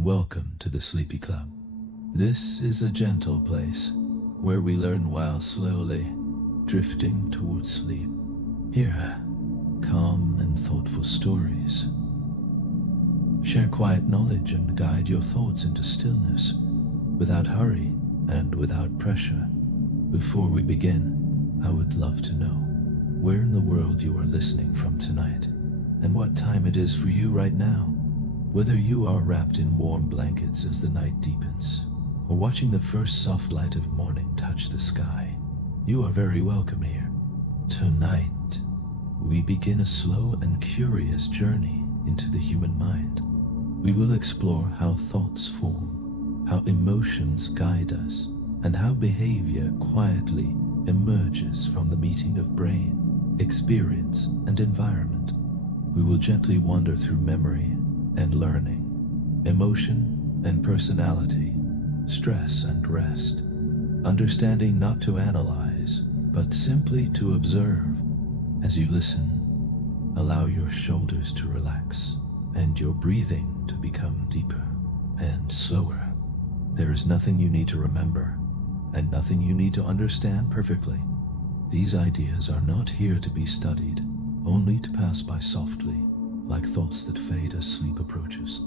and welcome to the Sleepy Club. This is a gentle place where we learn while slowly drifting towards sleep. Hear calm and thoughtful stories. Share quiet knowledge and guide your thoughts into stillness without hurry and without pressure. Before we begin, I would love to know where in the world you are listening from tonight and what time it is for you right now. Whether you are wrapped in warm blankets as the night deepens or watching the first soft light of morning touch the sky, you are very welcome here. Tonight, we begin a slow and curious journey into the human mind. We will explore how thoughts form, how emotions guide us, and how behavior quietly emerges from the meeting of brain, experience, and environment. We will gently wander through memory and learning, emotion and personality, stress and rest, understanding not to analyze, but simply to observe. As you listen, allow your shoulders to relax and your breathing to become deeper and slower. There is nothing you need to remember and nothing you need to understand perfectly. These ideas are not here to be studied, only to pass by softly, like thoughts that fade as sleep approaches.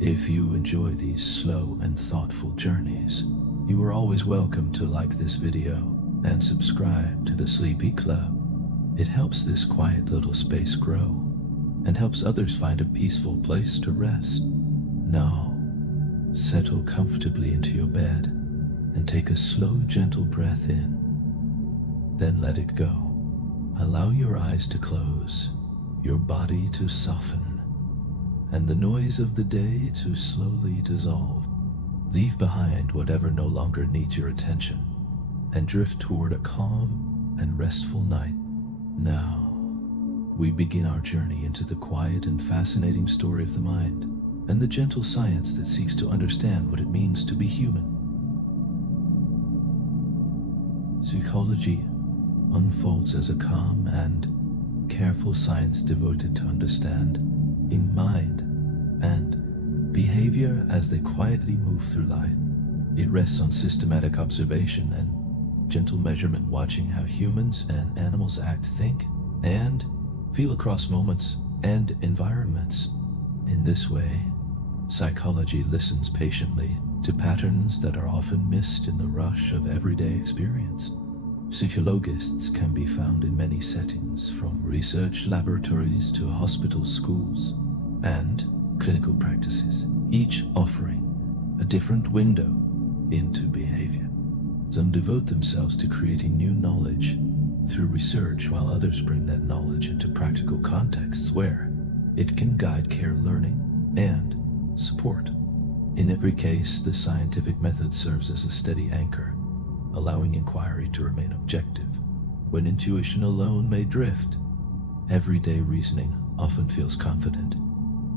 If you enjoy these slow and thoughtful journeys, you are always welcome to like this video and subscribe to the Sleepy Club. It helps this quiet little space grow and helps others find a peaceful place to rest. Now, settle comfortably into your bed and take a slow, gentle breath in. Then let it go. Allow your eyes to close, your body to soften, and the noise of the day to slowly dissolve. Leave behind whatever no longer needs your attention and drift toward a calm and restful night. Now, we begin our journey into the quiet and fascinating story of the mind and the gentle science that seeks to understand what it means to be human. Psychology unfolds as a calm and careful science devoted to understanding mind and behavior as they quietly move through life. It rests on systematic observation and gentle measurement, watching how humans and animals act, think, and feel across moments and environments. In this way, psychology listens patiently to patterns that are often missed in the rush of everyday experience. Psychologists can be found in many settings, from research laboratories to hospital schools and clinical practices, each offering a different window into behavior. Some devote themselves to creating new knowledge through research, while others bring that knowledge into practical contexts where it can guide care, learning, and support. In every case, the scientific method serves as a steady anchor, allowing inquiry to remain objective when intuition alone may drift. Everyday reasoning often feels confident,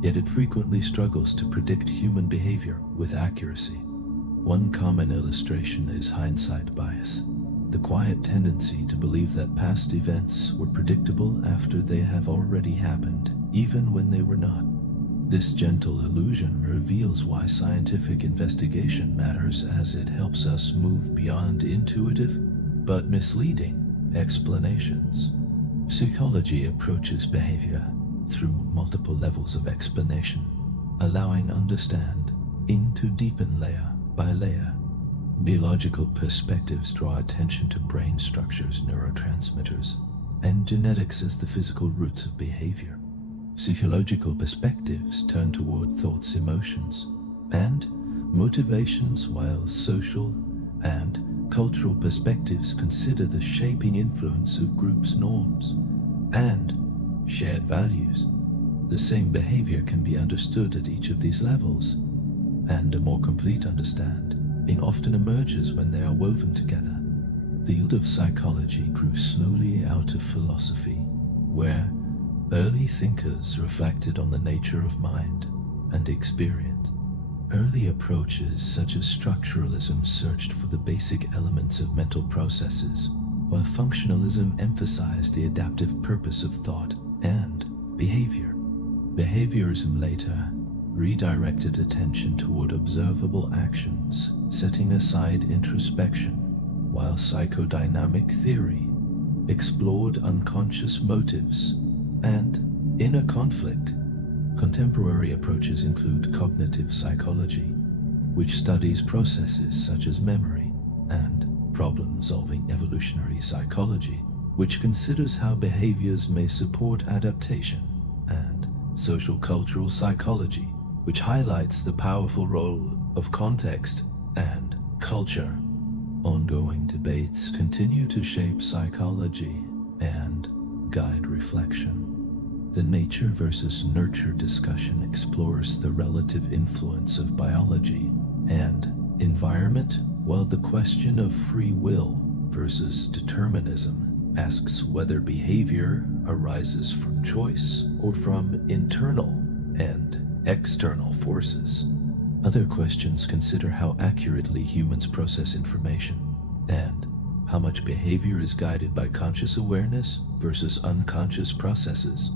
yet it frequently struggles to predict human behavior with accuracy. One common illustration is hindsight bias, the quiet tendency to believe that past events were predictable after they have already happened, even when they were not. This gentle illusion reveals why scientific investigation matters, as it helps us move beyond intuitive but misleading explanations. Psychology approaches behavior through multiple levels of explanation, allowing understanding to deepen layer by layer. Biological perspectives draw attention to brain structures, neurotransmitters, and genetics as the physical roots of behavior. Psychological perspectives turn toward thoughts, emotions, and motivations, while social and cultural perspectives consider the shaping influence of groups' norms and shared values. The same behavior can be understood at each of these levels, and a more complete understanding often emerges when they are woven together. The field of psychology grew slowly out of philosophy, where early thinkers reflected on the nature of mind and experience. Early approaches such as structuralism searched for the basic elements of mental processes, while functionalism emphasized the adaptive purpose of thought and behavior. Behaviorism later redirected attention toward observable actions, setting aside introspection, while psychodynamic theory explored unconscious motives and inner conflict. Contemporary approaches include cognitive psychology, which studies processes such as memory, and problem-solving evolutionary psychology, which considers how behaviors may support adaptation, and social cultural psychology, which highlights the powerful role of context and culture. Ongoing debates continue to shape psychology and guide reflection. The nature versus nurture discussion explores the relative influence of biology and environment, while the question of free will versus determinism asks whether behavior arises from choice or from internal and external forces. Other questions consider how accurately humans process information and how much behavior is guided by conscious awareness versus unconscious processes.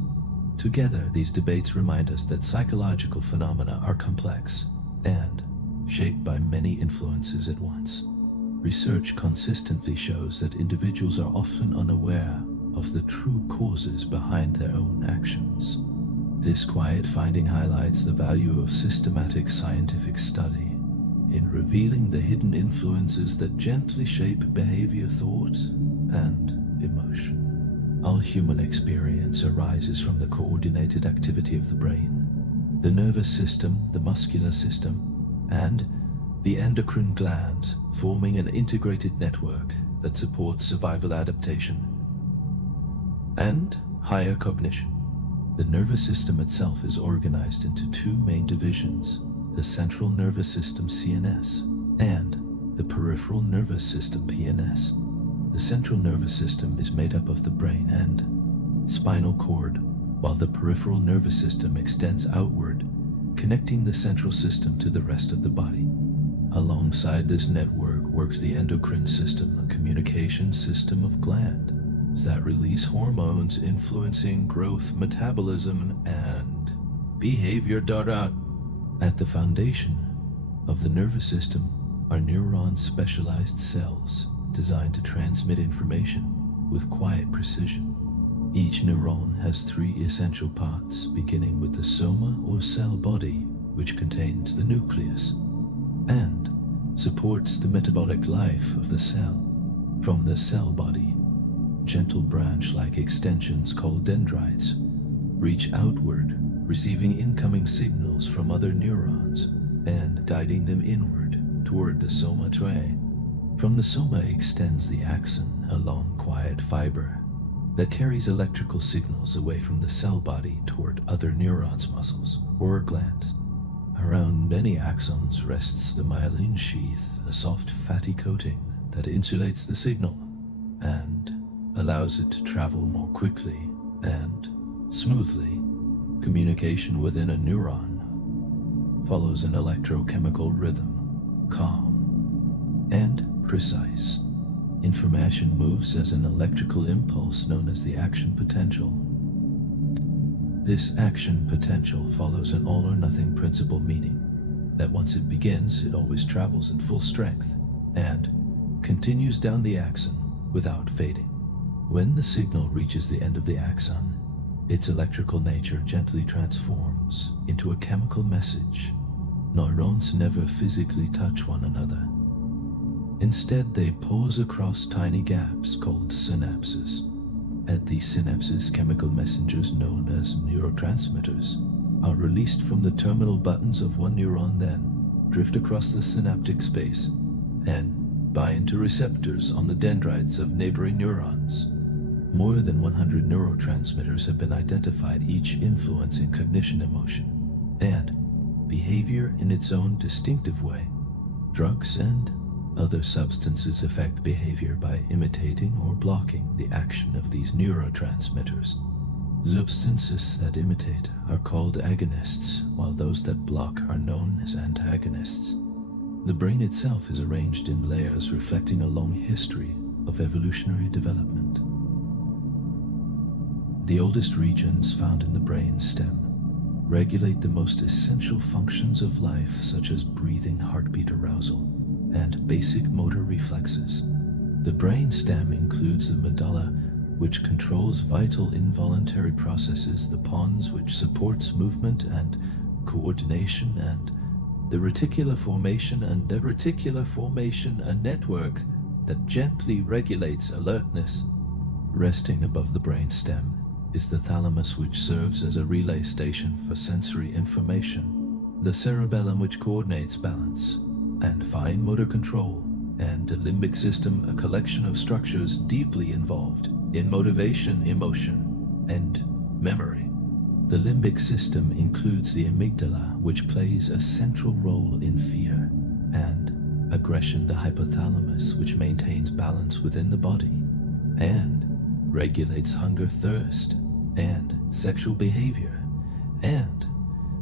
Together, these debates remind us that psychological phenomena are complex and shaped by many influences at once. Research consistently shows that individuals are often unaware of the true causes behind their own actions. This quiet finding highlights the value of systematic scientific study in revealing the hidden influences that gently shape behavior, thought, and emotion. All human experience arises from the coordinated activity of the brain, the nervous system, the muscular system, and the endocrine glands, forming an integrated network that supports survival, adaptation, and higher cognition. The nervous system itself is organized into two main divisions: the central nervous system (CNS) and the peripheral nervous system (PNS). The central nervous system is made up of the brain and spinal cord, while the peripheral nervous system extends outward, connecting the central system to the rest of the body. Alongside this network works the endocrine system, a communication system of glands that release hormones influencing growth, metabolism, and behavior. At the foundation of the nervous system are neurons, specialized cells designed to transmit information with quiet precision. Each neuron has three essential parts, beginning with the soma or cell body, which contains the nucleus and supports the metabolic life of the cell. From the cell body, gentle branch-like extensions called dendrites reach outward, receiving incoming signals from other neurons and guiding them inward toward the soma tray. From the soma extends the axon, a long, quiet fiber that carries electrical signals away from the cell body toward other neurons, muscles, or glands. Around many axons rests the myelin sheath, a soft, fatty coating that insulates the signal and allows it to travel more quickly and smoothly. Communication within a neuron follows an electrochemical rhythm, calm and precise. Information moves as an electrical impulse known as the action potential. This action potential follows an all-or-nothing principle, meaning that once it begins, it always travels at full strength and continues down the axon without fading. When the signal reaches the end of the axon, its electrical nature gently transforms into a chemical message. Neurons never physically touch one another. Instead, they pause across tiny gaps called synapses. At these synapses, chemical messengers known as neurotransmitters are released from the terminal buttons of one neuron, then drift across the synaptic space and bind to receptors on the dendrites of neighboring neurons. More than 100 neurotransmitters have been identified, each influencing cognition, emotion, and behavior in its own distinctive way. Drugs and other substances affect behavior by imitating or blocking the action of these neurotransmitters. Substances that imitate are called agonists, while those that block are known as antagonists. The brain itself is arranged in layers reflecting a long history of evolutionary development. The oldest regions found in the brain stem regulate the most essential functions of life, such as breathing, heartbeat arousal, and basic motor reflexes. The brain stem includes the medulla, which controls vital involuntary processes, the pons, which supports movement and coordination, and the reticular formation, a network that gently regulates alertness. Resting above the brain stem is the thalamus, which serves as a relay station for sensory information, the cerebellum, which coordinates balance and fine motor control, and the limbic system, a collection of structures deeply involved in motivation, emotion, and memory. The limbic system includes the amygdala, which plays a central role in fear and aggression, the hypothalamus, which maintains balance within the body and regulates hunger, thirst, and sexual behavior, and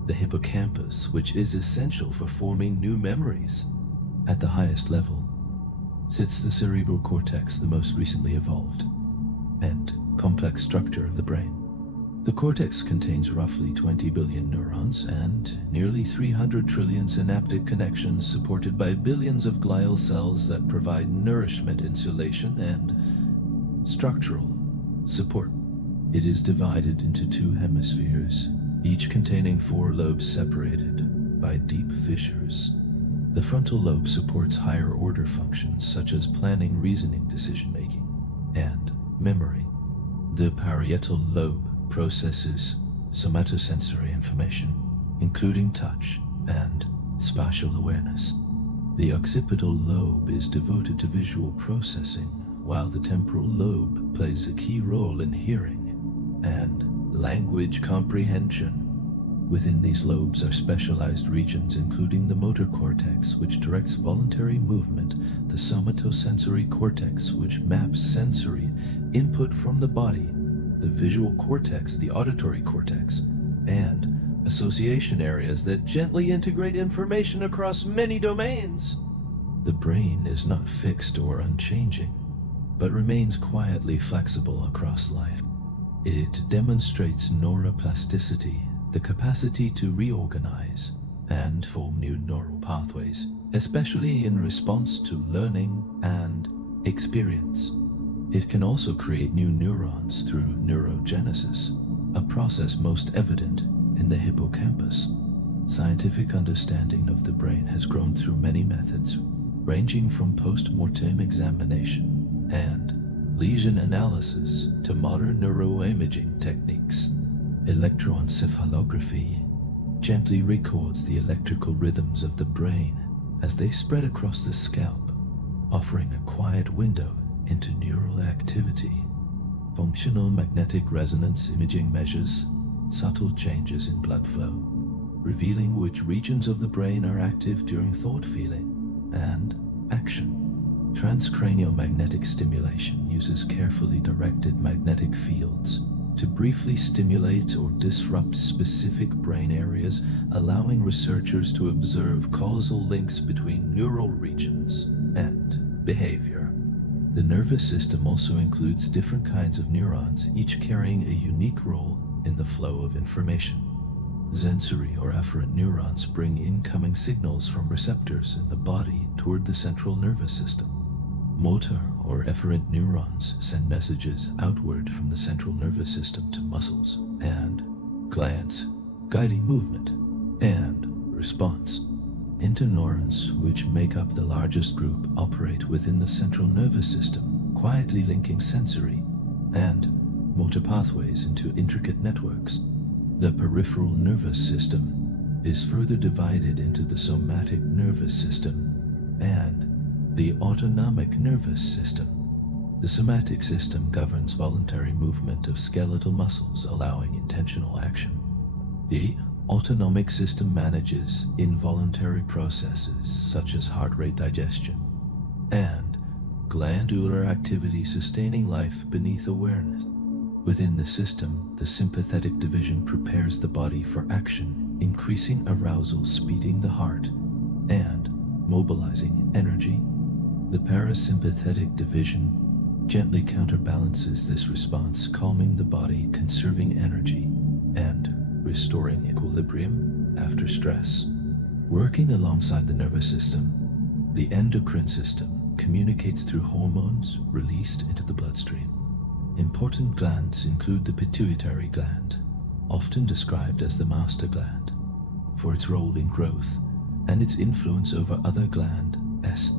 the hippocampus, which is essential for forming new memories. At the highest level sits the cerebral cortex, the most recently evolved and complex structure of the brain. The cortex contains roughly 20 billion neurons and nearly 300 trillion synaptic connections, supported by billions of glial cells that provide nourishment, insulation, and structural support. It is divided into two hemispheres, each containing 4 lobes separated by deep fissures. The frontal lobe supports higher order functions such as planning, reasoning, decision-making, and memory. The parietal lobe processes somatosensory information, including touch and spatial awareness. The occipital lobe is devoted to visual processing, while the temporal lobe plays a key role in hearing and language comprehension. Within these lobes are specialized regions, including the motor cortex, which directs voluntary movement, the somatosensory cortex, which maps sensory input from the body, the visual cortex, the auditory cortex, and association areas that gently integrate information across many domains. The brain is not fixed or unchanging, but remains quietly flexible across life. It demonstrates neuroplasticity, the capacity to reorganize and form new neural pathways, especially in response to learning and experience. It can also create new neurons through neurogenesis, a process most evident in the hippocampus. Scientific understanding of the brain has grown through many methods, ranging from post-mortem examination and lesion analysis to modern neuroimaging techniques. Electroencephalography gently records the electrical rhythms of the brain as they spread across the scalp, offering a quiet window into neural activity. Functional magnetic resonance imaging measures subtle changes in blood flow, revealing which regions of the brain are active during thought, feeling, and action. Transcranial magnetic stimulation uses carefully directed magnetic fields to briefly stimulate or disrupt specific brain areas, allowing researchers to observe causal links between neural regions and behavior. The nervous system also includes different kinds of neurons, each carrying a unique role in the flow of information. Sensory or afferent neurons bring incoming signals from receptors in the body toward the central nervous system. Motor or efferent neurons send messages outward from the central nervous system to muscles and glands, guiding movement and response. Interneurons, which make up the largest group, operate within the central nervous system, quietly linking sensory and motor pathways into intricate networks. The peripheral nervous system is further divided into the somatic nervous system and the autonomic nervous system. The somatic system governs voluntary movement of skeletal muscles, allowing intentional action. The autonomic system manages involuntary processes such as heart rate, digestion, and glandular activity, sustaining life beneath awareness. Within the system, the sympathetic division prepares the body for action, increasing arousal, speeding the heart, and mobilizing energy. The parasympathetic division gently counterbalances this response, calming the body, conserving energy, and restoring equilibrium after stress. Working alongside the nervous system, the endocrine system communicates through hormones released into the bloodstream. Important glands include the pituitary gland, often described as the master gland, for its role in growth and its influence over other glands.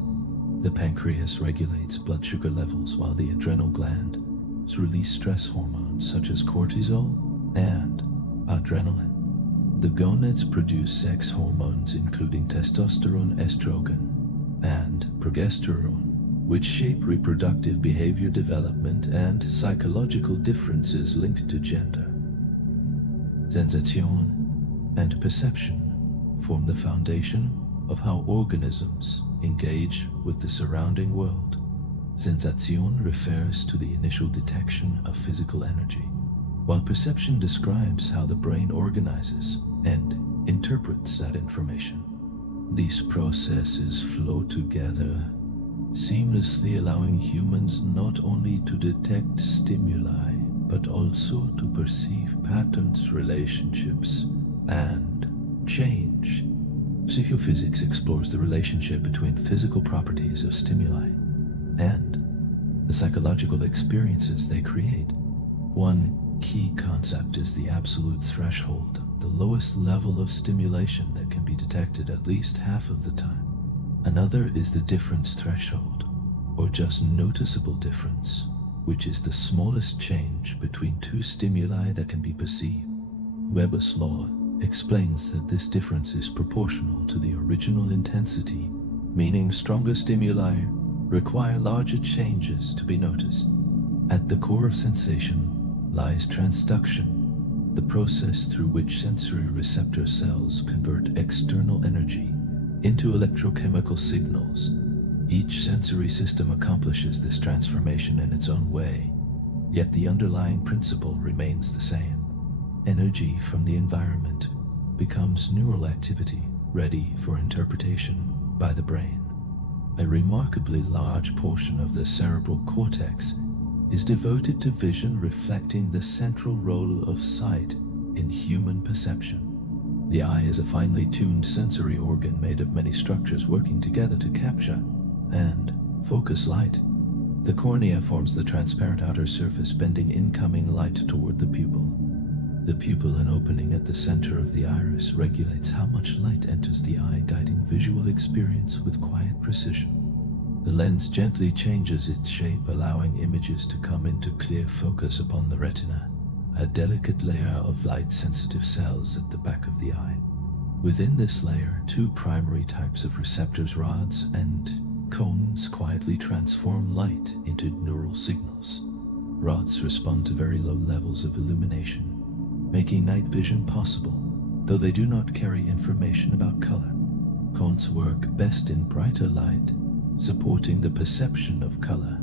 The pancreas regulates blood sugar levels, while the adrenal glands release stress hormones such as cortisol and adrenaline. The gonads produce sex hormones including testosterone, estrogen, and progesterone, which shape reproductive behavior development and psychological differences linked to gender. Sensation and perception form the foundation of how organisms engage with the surrounding world. Sensation refers to the initial detection of physical energy, while perception describes how the brain organizes and interprets that information. These processes flow together, seamlessly allowing humans not only to detect stimuli, but also to perceive patterns, relationships, and change. Psychophysics explores the relationship between physical properties of stimuli and the psychological experiences they create. One key concept is the absolute threshold, the lowest level of stimulation that can be detected at least half of the time. Another is the difference threshold, or just noticeable difference, which is the smallest change between two stimuli that can be perceived. Weber's law explains that this difference is proportional to the original intensity, meaning stronger stimuli require larger changes to be noticed. At the core of sensation lies transduction, the process through which sensory receptor cells convert external energy into electrochemical signals. Each sensory system accomplishes this transformation in its own way, yet the underlying principle remains the same. Energy from the environment becomes neural activity ready for interpretation by the brain. A remarkably large portion of the cerebral cortex is devoted to vision, reflecting the central role of sight in human perception. The eye is a finely tuned sensory organ made of many structures working together to capture and focus light. The cornea forms the transparent outer surface, bending incoming light toward the pupil. The pupil, an opening at the center of the iris, regulates how much light enters the eye, guiding visual experience with quiet precision. The lens gently changes its shape, allowing images to come into clear focus upon the retina, a delicate layer of light-sensitive cells at the back of the eye. Within this layer, two primary types of receptors, rods and cones, quietly transform light into neural signals. Rods respond to very low levels of illumination, making night vision possible, though they do not carry information about color. Cones work best in brighter light, supporting the perception of color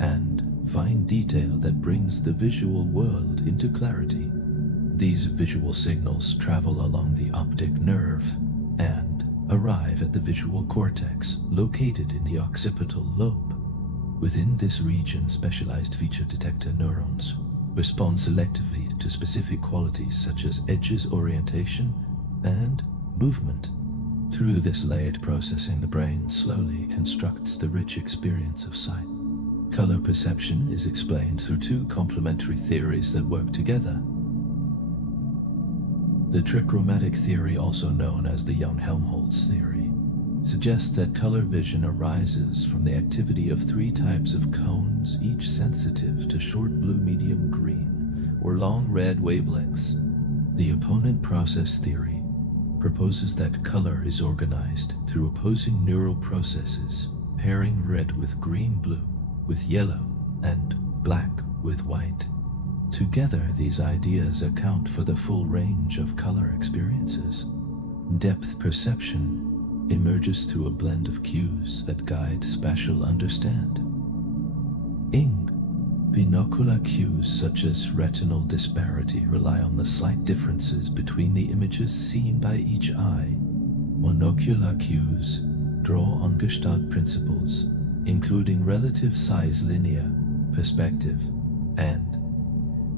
and fine detail that brings the visual world into clarity. These visual signals travel along the optic nerve and arrive at the visual cortex, located in the occipital lobe. Within this region, specialized feature detector neurons respond selectively to specific qualities such as edges, orientation, and movement. Through this layered processing, the brain slowly constructs the rich experience of sight. Color perception is explained through two complementary theories that work together. The trichromatic theory, also known as the Young-Helmholtz theory, suggests that color vision arises from the activity of three types of cones, each sensitive to short blue, medium green, or long red wavelengths. The opponent process theory proposes that color is organized through opposing neural processes, pairing red with green-blue, with yellow, and black with white. Together, these ideas account for the full range of color experiences. Depth perception emerges through a blend of cues that guide spatial understanding. Binocular cues such as retinal disparity rely on the slight differences between the images seen by each eye. Monocular cues draw on Gestalt principles, including relative size, linear perspective, and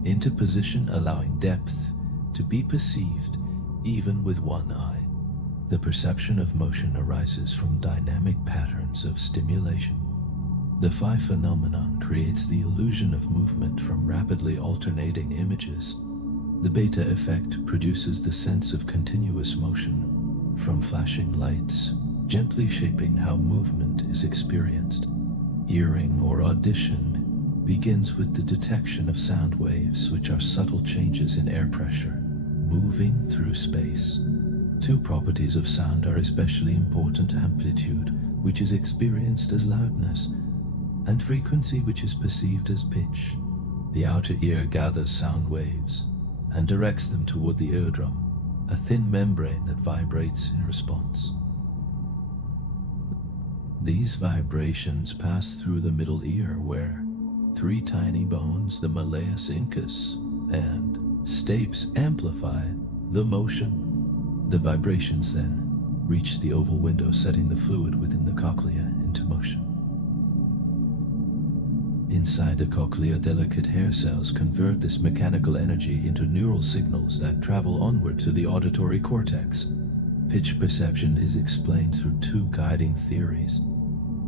interposition, allowing depth to be perceived even with one eye. The perception of motion arises from dynamic patterns of stimulation. The phi phenomenon creates the illusion of movement from rapidly alternating images. The beta effect produces the sense of continuous motion from flashing lights, gently shaping how movement is experienced. Hearing or audition begins with the detection of sound waves, which are subtle changes in air pressure moving through space. Two properties of sound are especially important: amplitude, which is experienced as loudness, and frequency, which is perceived as pitch. The outer ear gathers sound waves and directs them toward the eardrum, a thin membrane that vibrates in response. These vibrations pass through the middle ear, where three tiny bones, the malleus incus and stapes, amplify the motion. The vibrations then reach the oval window, setting the fluid within the cochlea into motion. Inside the cochlea, delicate hair cells convert this mechanical energy into neural signals that travel onward to the auditory cortex. Pitch perception is explained through two guiding theories.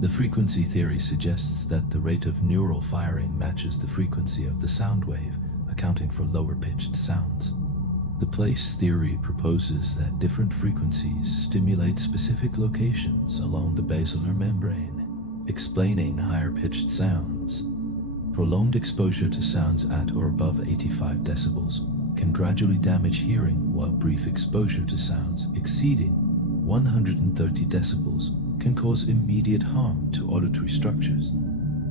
The frequency theory suggests that the rate of neural firing matches the frequency of the sound wave, accounting for lower-pitched sounds. The place theory proposes that different frequencies stimulate specific locations along the basilar membrane, explaining higher-pitched sounds. Prolonged exposure to sounds at or above 85 decibels can gradually damage hearing, while brief exposure to sounds exceeding 130 decibels can cause immediate harm to auditory structures.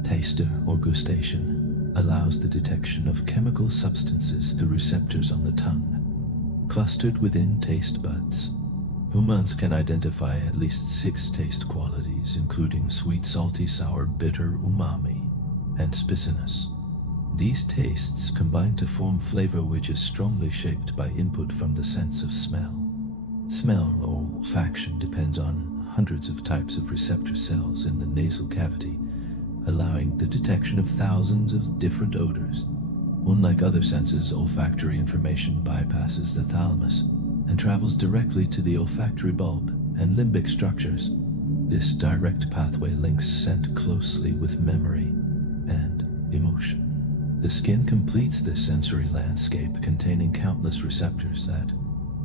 Taster or gustation allows the detection of chemical substances through receptors on the tongue, clustered within taste buds. Humans can identify at least 6 taste qualities, including sweet, salty, sour, bitter, umami, and spicinous. These tastes combine to form flavor, which is strongly shaped by input from the sense of smell. Smell or olfaction depends on hundreds of types of receptor cells in the nasal cavity, allowing the detection of thousands of different odors. Unlike other senses, olfactory information bypasses the thalamus and travels directly to the olfactory bulb and limbic structures. This direct pathway links scent closely with memory and emotion. The skin completes this sensory landscape, containing countless receptors that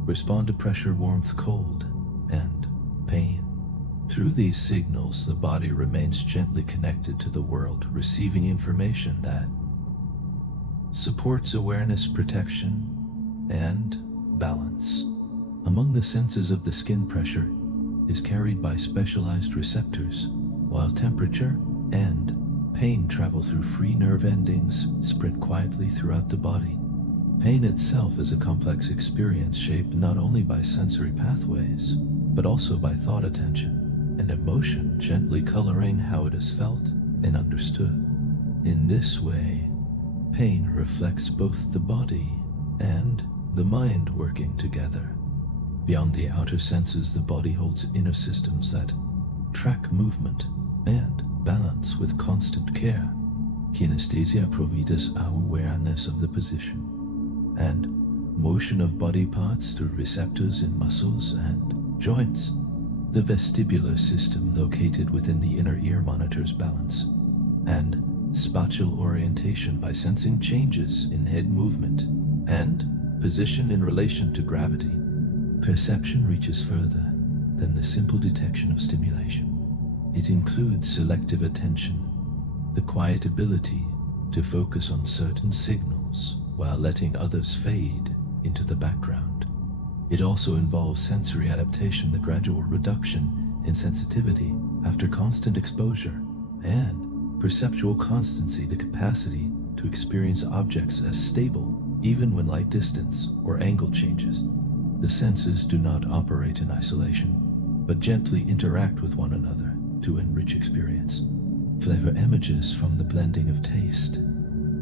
respond to pressure, warmth, cold, and pain. Through these signals, the body remains gently connected to the world, receiving information that supports awareness, protection, and balance. Among the senses of the skin, pressure is carried by specialized receptors, while temperature and pain travel through free nerve endings spread quietly throughout the body. Pain itself is a complex experience shaped not only by sensory pathways, but also by thought, attention, and emotion, gently coloring how it is felt and understood. In this way, pain reflects both the body and the mind working together. Beyond the outer senses, the body holds inner systems that track movement and balance with constant care. Kinesthesia provides our awareness of the position and motion of body parts through receptors in muscles and joints. The vestibular system, located within the inner ear, monitors balance and spatial orientation by sensing changes in head movement and position in relation to gravity. Perception reaches further than the simple detection of stimulation. It includes selective attention, the quiet ability to focus on certain signals while letting others fade into the background. It also involves sensory adaptation, the gradual reduction in sensitivity after constant exposure, and perceptual constancy, the capacity to experience objects as stable even when light distance or angle changes. The senses do not operate in isolation, but gently interact with one another to enrich experience. Flavor emerges from the blending of taste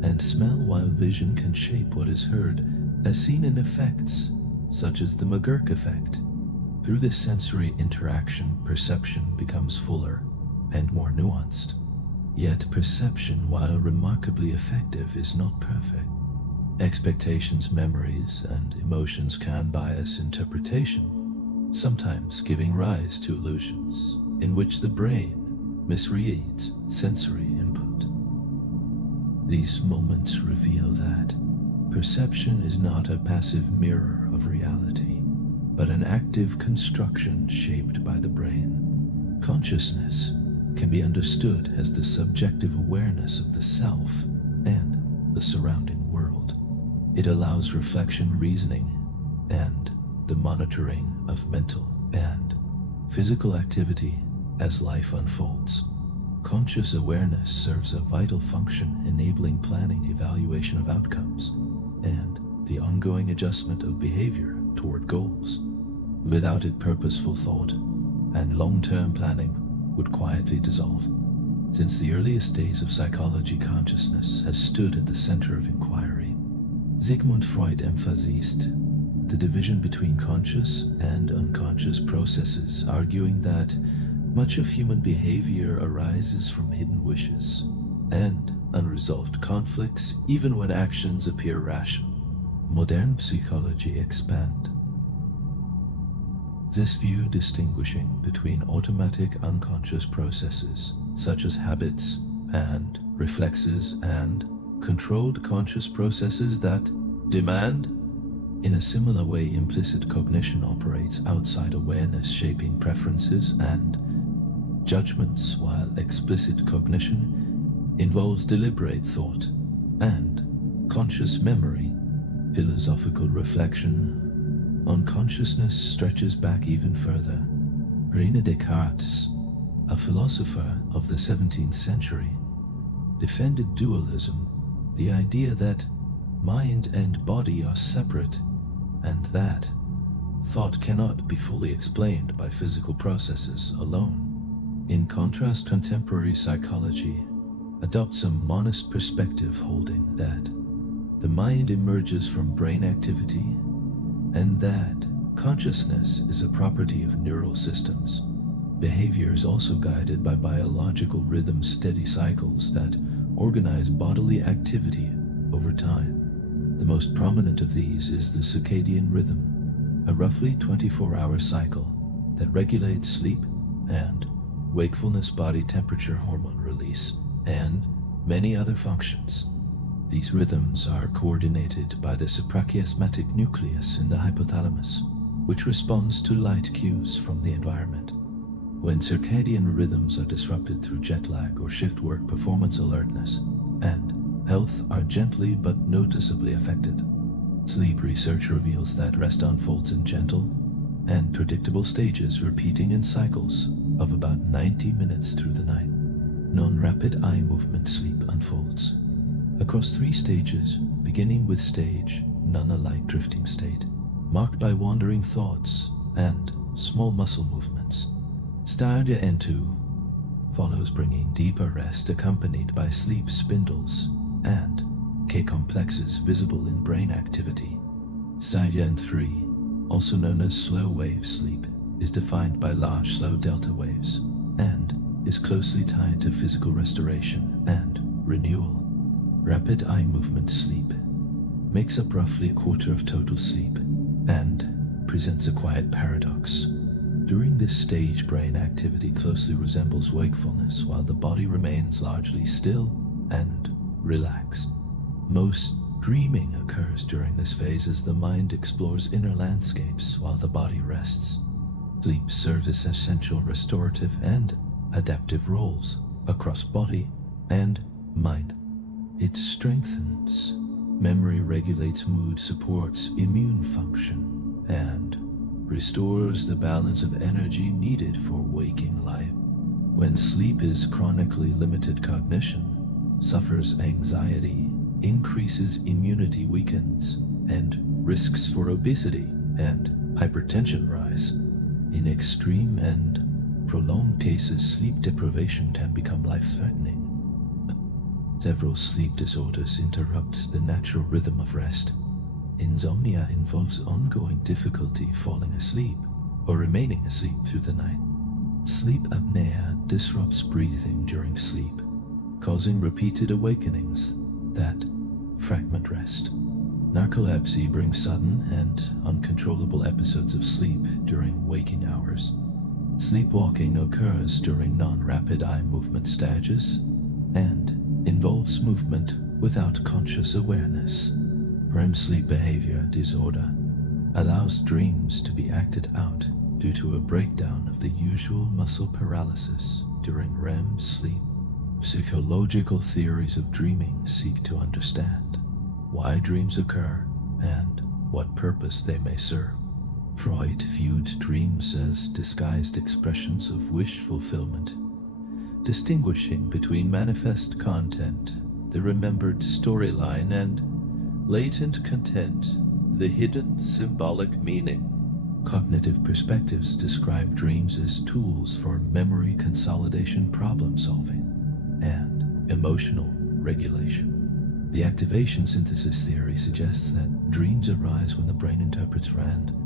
and smell, while vision can shape what is heard, as seen in effects such as the McGurk effect. Through this sensory interaction, perception becomes fuller and more nuanced. Yet perception, while remarkably effective, is not perfect. Expectations, memories, and emotions can bias interpretation, sometimes giving rise to illusions in which the brain misreads sensory input. These moments reveal that perception is not a passive mirror of reality, but an active construction shaped by the brain. Consciousness can be understood as the subjective awareness of the self and the surrounding world. It allows reflection, reasoning, and the monitoring of mental and physical activity as life unfolds. Conscious awareness serves a vital function, enabling planning, evaluation of outcomes, and the ongoing adjustment of behavior toward goals. Without it, purposeful thought and long-term planning would quietly dissolve. Since the earliest days of psychology, consciousness has stood at the center of inquiry. Sigmund Freud emphasized the division between conscious and unconscious processes, arguing that much of human behavior arises from hidden wishes and unresolved conflicts, even when actions appear rational. Modern psychology expand this view, distinguishing between automatic unconscious processes such as habits and reflexes and controlled conscious processes that demand. In a similar way, implicit cognition operates outside awareness, shaping preferences and judgments, while explicit cognition involves deliberate thought and conscious memory. Philosophical reflection on consciousness stretches back even further. René Descartes, a philosopher of the 17th century, defended dualism, the idea that mind and body are separate and that thought cannot be fully explained by physical processes alone. In contrast, contemporary psychology adopts a monist perspective, holding that the mind emerges from brain activity and that consciousness is a property of neural systems. Behavior is also guided by biological rhythms, steady cycles that organize bodily activity over time. The most prominent of these is the circadian rhythm, a roughly 24-hour cycle that regulates sleep and wakefulness, body temperature, hormone release, and many other functions. These rhythms are coordinated by the suprachiasmatic nucleus in the hypothalamus, which responds to light cues from the environment. When circadian rhythms are disrupted through jet lag or shift work, performance, alertness, and health are gently but noticeably affected. Sleep research reveals that rest unfolds in gentle and predictable stages, repeating in cycles of about 90 minutes through the night. Non-rapid eye movement sleep unfolds across 3 stages, beginning with stage none, a light drifting state, marked by wandering thoughts and small muscle movements. Stadia N2 follows, bringing deeper rest accompanied by sleep spindles and K-complexes visible in brain activity. Stadia N3, also known as slow wave sleep, is defined by large slow delta waves and is closely tied to physical restoration and renewal. Rapid eye movement sleep makes up roughly a quarter of total sleep and presents a quiet paradox. During this stage, brain activity closely resembles wakefulness, while the body remains largely still and relaxed. Most dreaming occurs during this phase as the mind explores inner landscapes while the body rests. Sleep serves as essential restorative and adaptive roles across body and mind. It strengthens memory, regulates mood, supports immune function, and restores the balance of energy needed for waking life. When sleep is chronically limited, cognition suffers, anxiety increases, immunity weakens, and risks for obesity and hypertension rise. In extreme and prolonged cases, sleep deprivation can become life-threatening. Several sleep disorders interrupt the natural rhythm of rest. Insomnia involves ongoing difficulty falling asleep or remaining asleep through the night. Sleep apnea disrupts breathing during sleep, causing repeated awakenings that fragment rest. Narcolepsy brings sudden and uncontrollable episodes of sleep during waking hours. Sleepwalking occurs during non-rapid eye movement stages and involves movement without conscious awareness. REM sleep behavior disorder allows dreams to be acted out due to a breakdown of the usual muscle paralysis during REM sleep. Psychological theories of dreaming seek to understand why dreams occur and what purpose they may serve. Freud viewed dreams as disguised expressions of wish fulfillment, distinguishing between manifest content, the remembered storyline, and latent content, the hidden symbolic meaning. Cognitive perspectives describe dreams as tools for memory consolidation, problem solving, and emotional regulation. The activation synthesis theory suggests that dreams arise when the brain interprets random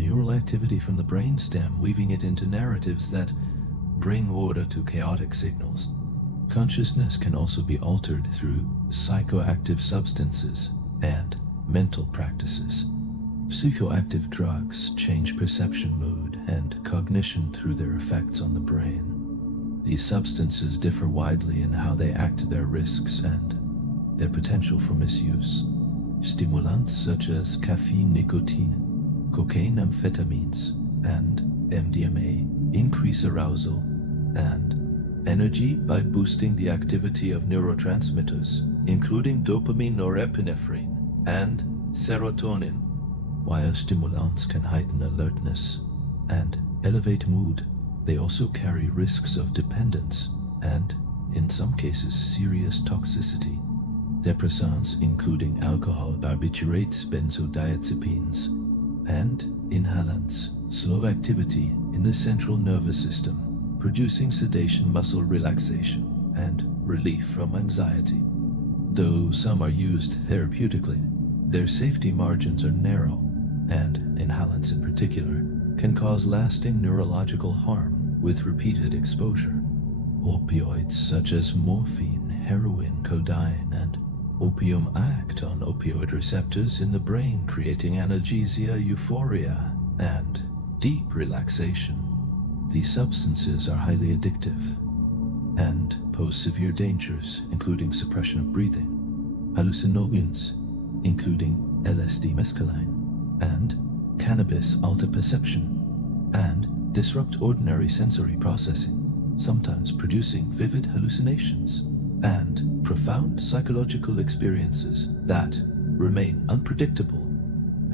neural activity from the brainstem, weaving it into narratives that bring order to chaotic signals. Consciousness can also be altered through psychoactive substances and mental practices. Psychoactive drugs change perception, mood, and cognition through their effects on the brain. These substances differ widely in how they act, their risks, and their potential for misuse. Stimulants such as caffeine, nicotine, cocaine, amphetamines, and MDMA increase arousal and energy by boosting the activity of neurotransmitters, including dopamine, norepinephrine, and serotonin. While stimulants can heighten alertness and elevate mood, they also carry risks of dependence and, in some cases, serious toxicity. Depressants, including alcohol, barbiturates, benzodiazepines, and inhalants, slow activity in the central nervous system, producing sedation, muscle relaxation, and relief from anxiety. Though some are used therapeutically, their safety margins are narrow, and inhalants in particular can cause lasting neurological harm with repeated exposure. Opioids such as morphine, heroin, codeine, and opium act on opioid receptors in the brain, creating analgesia, euphoria, and deep relaxation. These substances are highly addictive and pose severe dangers, including suppression of breathing. Hallucinogens, including LSD, mescaline, and cannabis, alter perception, and disrupt ordinary sensory processing, sometimes producing vivid hallucinations and profound psychological experiences that remain unpredictable.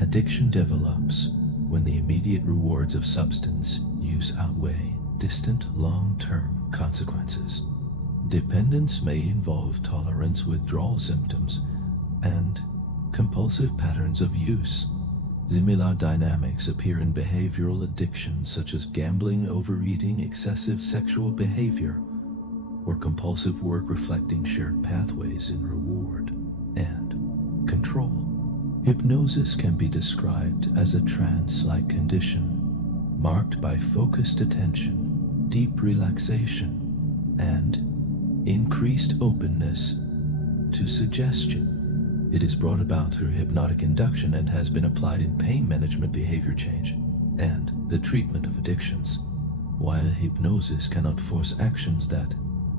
Addiction develops when the immediate rewards of substance use outweigh distant long-term consequences. Dependence may involve tolerance, withdrawal symptoms, and compulsive patterns of use. Similar dynamics appear in behavioral addictions such as gambling, overeating, excessive sexual behavior, or compulsive work, reflecting shared pathways in reward and control. Hypnosis can be described as a trance-like condition marked by focused attention, deep relaxation, and increased openness to suggestion. It is brought about through hypnotic induction and has been applied in pain management, behavior change, and the treatment of addictions. While hypnosis cannot force actions that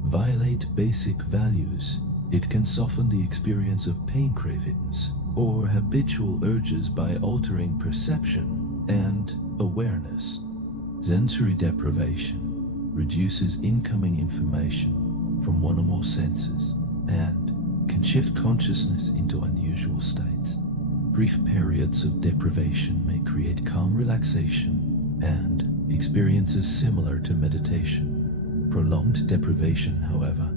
violate basic values, it can soften the experience of pain cravings or habitual urges by altering perception and awareness. Sensory deprivation reduces incoming information from one or more senses and can shift consciousness into unusual states. Brief periods of deprivation may create calm relaxation and experiences similar to meditation. Prolonged deprivation, however,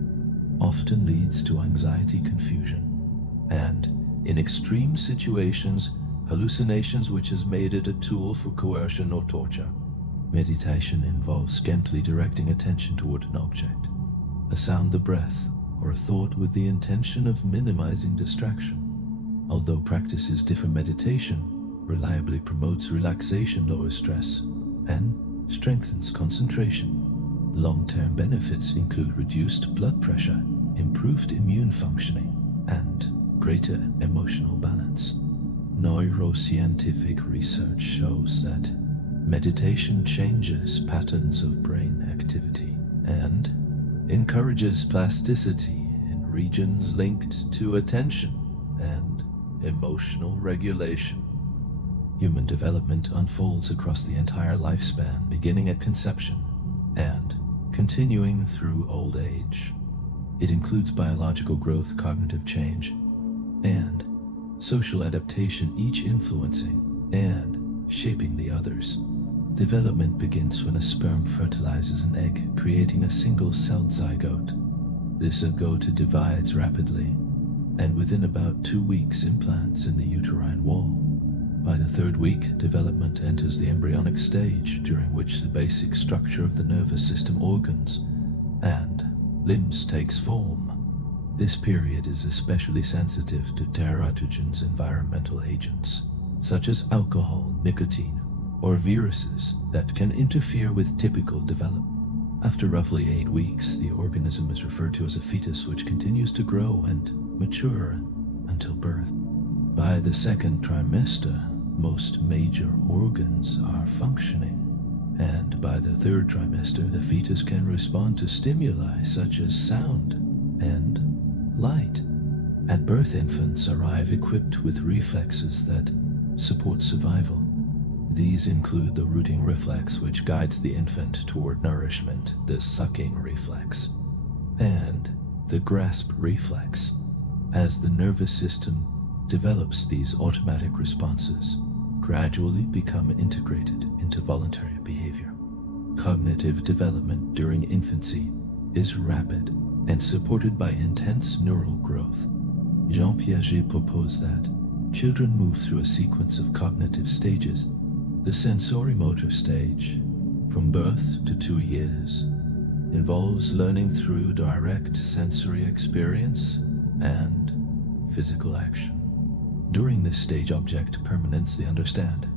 often leads to anxiety, confusion, and, in extreme situations, hallucinations, which has made it a tool for coercion or torture. Meditation involves gently directing attention toward an object, a sound, the breath, or a thought with the intention of minimizing distraction. Although practices differ, meditation reliably promotes relaxation, lowers stress, and strengthens concentration. Long-term benefits include reduced blood pressure, improved immune functioning, and greater emotional balance. Neuroscientific research shows that meditation changes patterns of brain activity and encourages plasticity in regions linked to attention and emotional regulation. Human development unfolds across the entire lifespan, beginning at conception and continuing through old age. It includes biological growth, cognitive change, and social adaptation, each influencing and shaping the others. Development begins when a sperm fertilizes an egg, creating a single-celled zygote. This zygote divides rapidly, and within about 2 weeks implants in the uterine wall. By the 3rd week, development enters the embryonic stage, during which the basic structure of the nervous system, organs, and limbs takes form. This period is especially sensitive to teratogens, environmental agents, such as alcohol, nicotine, or viruses that can interfere with typical development. After roughly 8 weeks, the organism is referred to as a fetus, which continues to grow and mature until birth. By the 2nd trimester, most major organs are functioning, and by the 3rd trimester, the fetus can respond to stimuli such as sound and light. At birth, infants arrive equipped with reflexes that support survival. These include the rooting reflex, which guides the infant toward nourishment, the sucking reflex, and the grasp reflex. As the nervous system develops, these automatic responses gradually become integrated into voluntary behavior. Cognitive development during infancy is rapid and supported by intense neural growth. Jean Piaget proposed that children move through a sequence of cognitive stages. The sensorimotor stage, from birth to 2 years, involves learning through direct sensory experience and physical action. During this stage, object permanence, they understand,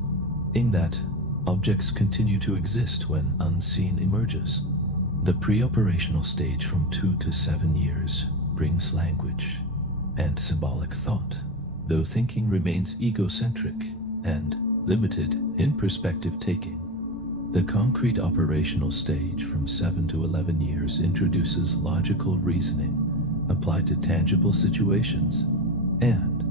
in that objects continue to exist when unseen emerges. The pre-operational stage, from 2 to 7 years, brings language and symbolic thought, though thinking remains egocentric and limited in perspective taking. The concrete operational stage, from 7 to 11 years, introduces logical reasoning applied to tangible situations and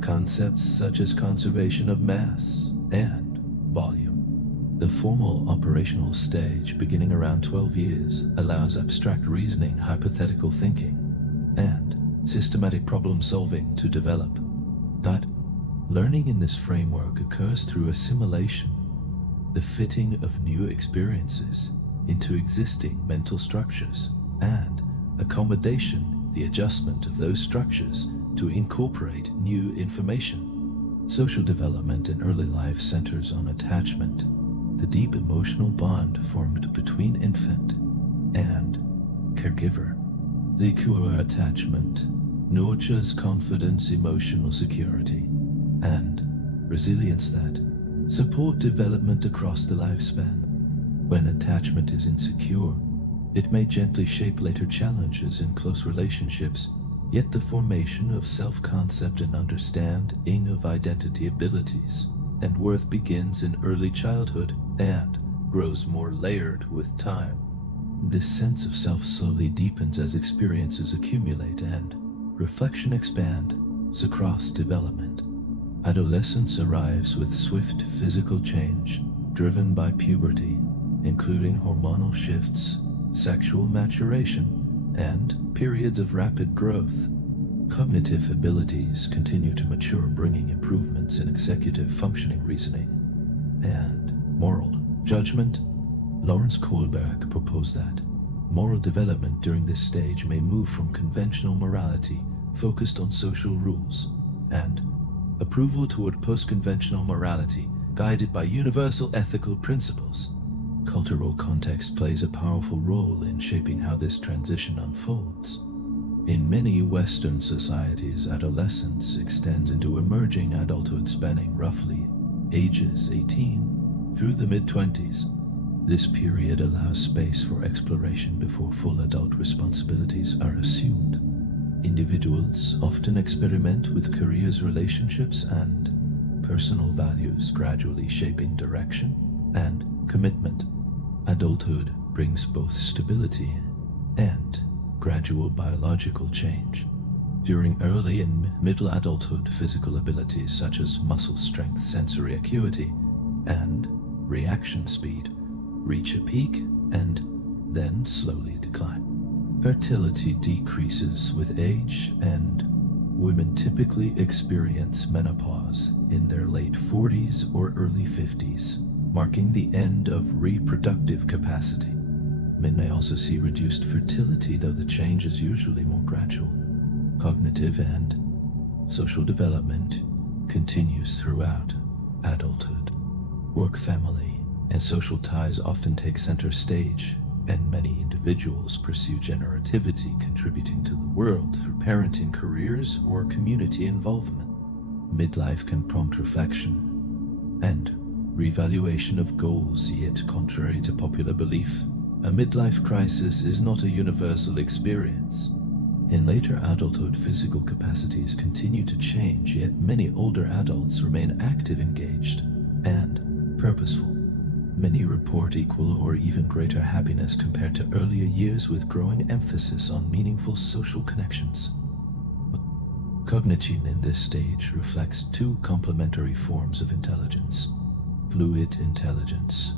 concepts such as conservation of mass and volume. The formal operational stage, beginning around 12 years, allows abstract reasoning, hypothetical thinking, and systematic problem solving to develop. Learning in this framework occurs through assimilation, the fitting of new experiences into existing mental structures, and accommodation, the adjustment of those structures to incorporate new information. Social development in early life centers on attachment, the deep emotional bond formed between infant and caregiver. The secure attachment nurtures confidence, emotional security, and resilience that support development across the lifespan. When attachment is insecure, it may gently shape later challenges in close relationships, yet the formation of self-concept and understanding of identity, abilities, and worth begins in early childhood and grows more layered with time. This sense of self slowly deepens as experiences accumulate and reflection expands across development. Adolescence arrives with swift physical change, driven by puberty, including hormonal shifts, sexual maturation, and periods of rapid growth. Cognitive abilities continue to mature, bringing improvements in executive functioning, reasoning, and moral judgment. Lawrence Kohlberg proposed that moral development during this stage may move from conventional morality focused on social rules and approval toward post-conventional morality guided by universal ethical principles. Cultural context plays a powerful role in shaping how this transition unfolds. In many Western societies, adolescence extends into emerging adulthood, spanning roughly ages 18 through the mid-20s. This period allows space for exploration before full adult responsibilities are assumed. Individuals often experiment with careers, relationships, and personal values, gradually shaping direction and commitment. Adulthood brings both stability and gradual biological change. During early and middle adulthood, physical abilities such as muscle strength, sensory acuity, and reaction speed reach a peak and then slowly decline. Fertility decreases with age, and women typically experience menopause in their late 40s or early 50s, marking the end of reproductive capacity. Men may also see reduced fertility, though the change is usually more gradual. Cognitive and social development continues throughout adulthood. Work, family, and social ties often take center stage, and many individuals pursue generativity, contributing to the world through parenting, careers, or community involvement. Midlife can prompt reflection and reevaluation of goals, yet contrary to popular belief, a midlife crisis is not a universal experience. In later adulthood, physical capacities continue to change, yet many older adults remain active, engaged, and purposeful. Many report equal or even greater happiness compared to earlier years, with growing emphasis on meaningful social connections. Cognition in this stage reflects two complementary forms of intelligence. Fluid intelligence,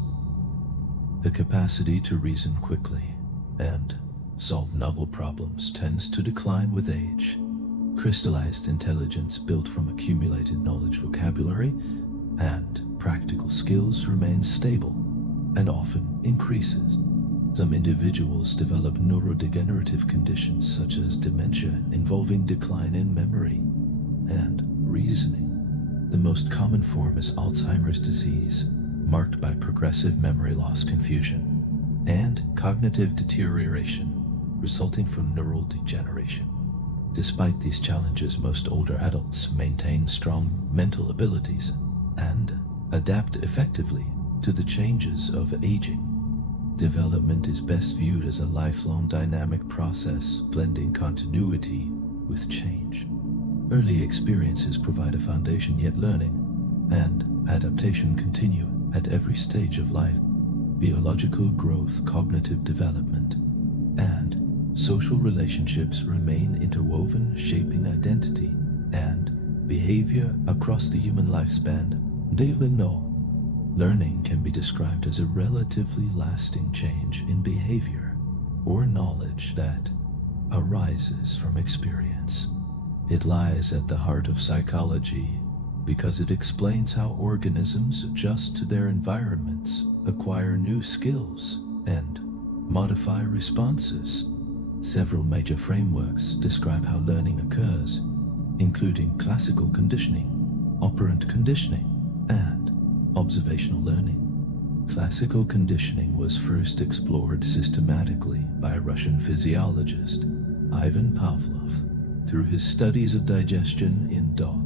the capacity to reason quickly and solve novel problems, tends to decline with age. Crystallized intelligence, built from accumulated knowledge, vocabulary, and practical skills, remains stable and often increases. Some individuals develop neurodegenerative conditions such as dementia, involving decline in memory and reasoning. The most common form is Alzheimer's disease, marked by progressive memory loss, confusion, and cognitive deterioration resulting from neural degeneration. Despite these challenges, most older adults maintain strong mental abilities and adapt effectively to the changes of aging. Development is best viewed as a lifelong dynamic process, blending continuity with change. Early experiences provide a foundation, yet learning and adaptation continue at every stage of life. Biological growth, cognitive development, and social relationships remain interwoven, shaping identity and behavior across the human lifespan. Daily learning can be described as a relatively lasting change in behavior or knowledge that arises from experience. It lies at the heart of psychology because it explains how organisms adjust to their environments, acquire new skills, and modify responses. Several major frameworks describe how learning occurs, including classical conditioning, operant conditioning, and observational learning. Classical conditioning was first explored systematically by Russian physiologist Ivan Pavlov through his studies of digestion in dogs.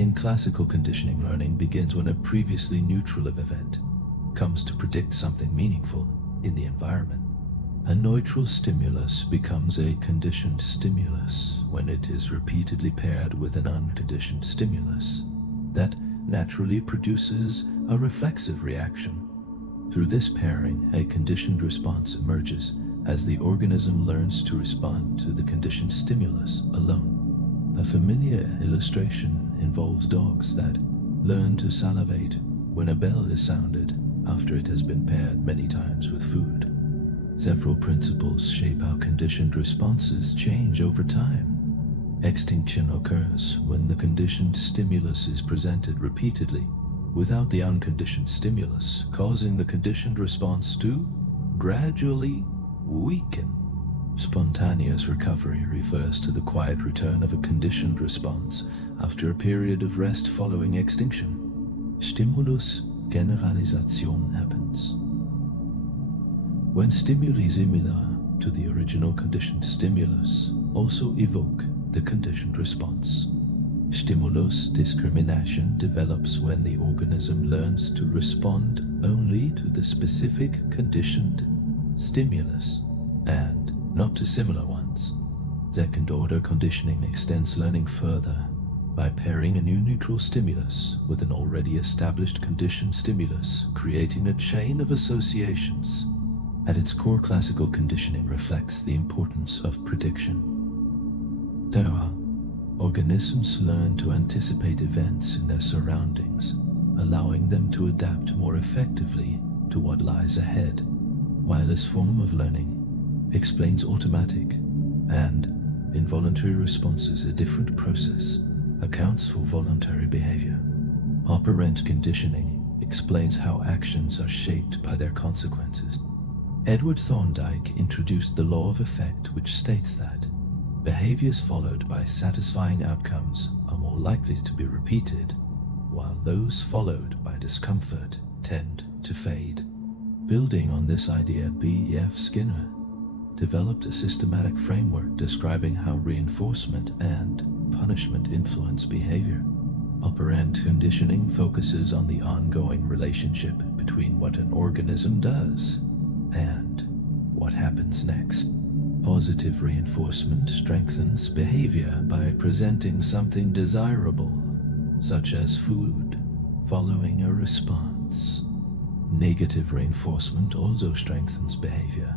In classical conditioning, learning begins when a previously neutral event comes to predict something meaningful in the environment. A neutral stimulus becomes a conditioned stimulus when it is repeatedly paired with an unconditioned stimulus that naturally produces a reflexive reaction. Through this pairing, a conditioned response emerges as the organism learns to respond to the conditioned stimulus alone. A familiar illustration involves dogs that learn to salivate when a bell is sounded after it has been paired many times with food. Several principles shape how conditioned responses change over time. Extinction occurs when the conditioned stimulus is presented repeatedly without the unconditioned stimulus, causing the conditioned response to gradually weaken. Spontaneous recovery refers to the quiet return of a conditioned response after a period of rest following extinction. Stimulus generalisation happens when stimuli similar to the original conditioned stimulus also evoke the conditioned response. Stimulus discrimination develops when the organism learns to respond only to the specific conditioned stimulus and not to similar ones. Second-order conditioning extends learning further by pairing a new neutral stimulus with an already established conditioned stimulus, creating a chain of associations. At its core, classical conditioning reflects the importance of prediction. There, organisms learn to anticipate events in their surroundings, allowing them to adapt more effectively to what lies ahead, while this form of learning explains automatic and involuntary responses. A different process accounts for voluntary behavior. Operant conditioning explains how actions are shaped by their consequences. Edward Thorndike introduced the law of effect, which states that behaviors followed by satisfying outcomes are more likely to be repeated, while those followed by discomfort tend to fade. Building on this idea, B.F. Skinner developed a systematic framework describing how reinforcement and punishment influence behavior. Operant conditioning focuses on the ongoing relationship between what an organism does and what happens next. Positive reinforcement strengthens behavior by presenting something desirable, such as food, following a response. Negative reinforcement also strengthens behavior,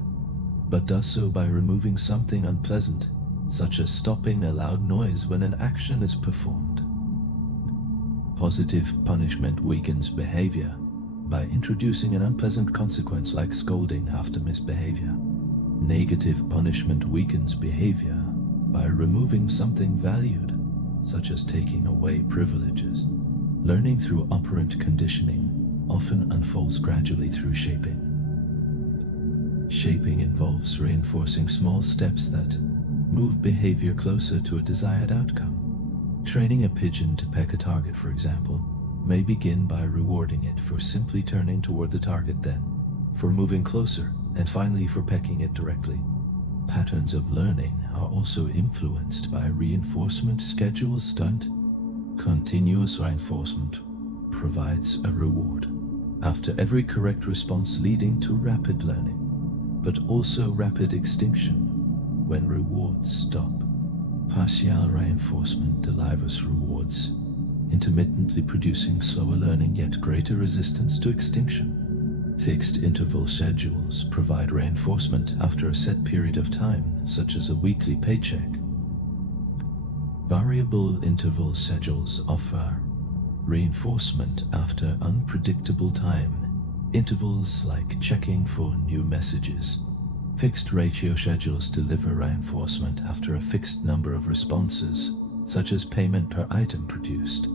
but does so by removing something unpleasant, such as stopping a loud noise when an action is performed. Positive punishment weakens behavior by introducing an unpleasant consequence like scolding after misbehavior. Negative punishment weakens behavior by removing something valued, such as taking away privileges. Learning through operant conditioning often unfolds gradually through shaping. Shaping involves reinforcing small steps that move behavior closer to a desired outcome. Training a pigeon to peck a target, for example, may begin by rewarding it for simply turning toward the target, then for moving closer, and finally for pecking it directly. Patterns of learning are also influenced by reinforcement schedules. Stunt continuous reinforcement provides a reward after every correct response, leading to rapid learning, but also rapid extinction when rewards stop. Partial reinforcement delivers rewards, intermittently producing slower learning yet greater resistance to extinction. Fixed interval schedules provide reinforcement after a set period of time, such as a weekly paycheck. Variable interval schedules offer reinforcement after unpredictable time intervals, like checking for new messages. Fixed ratio schedules deliver reinforcement after a fixed number of responses, such as payment per item produced.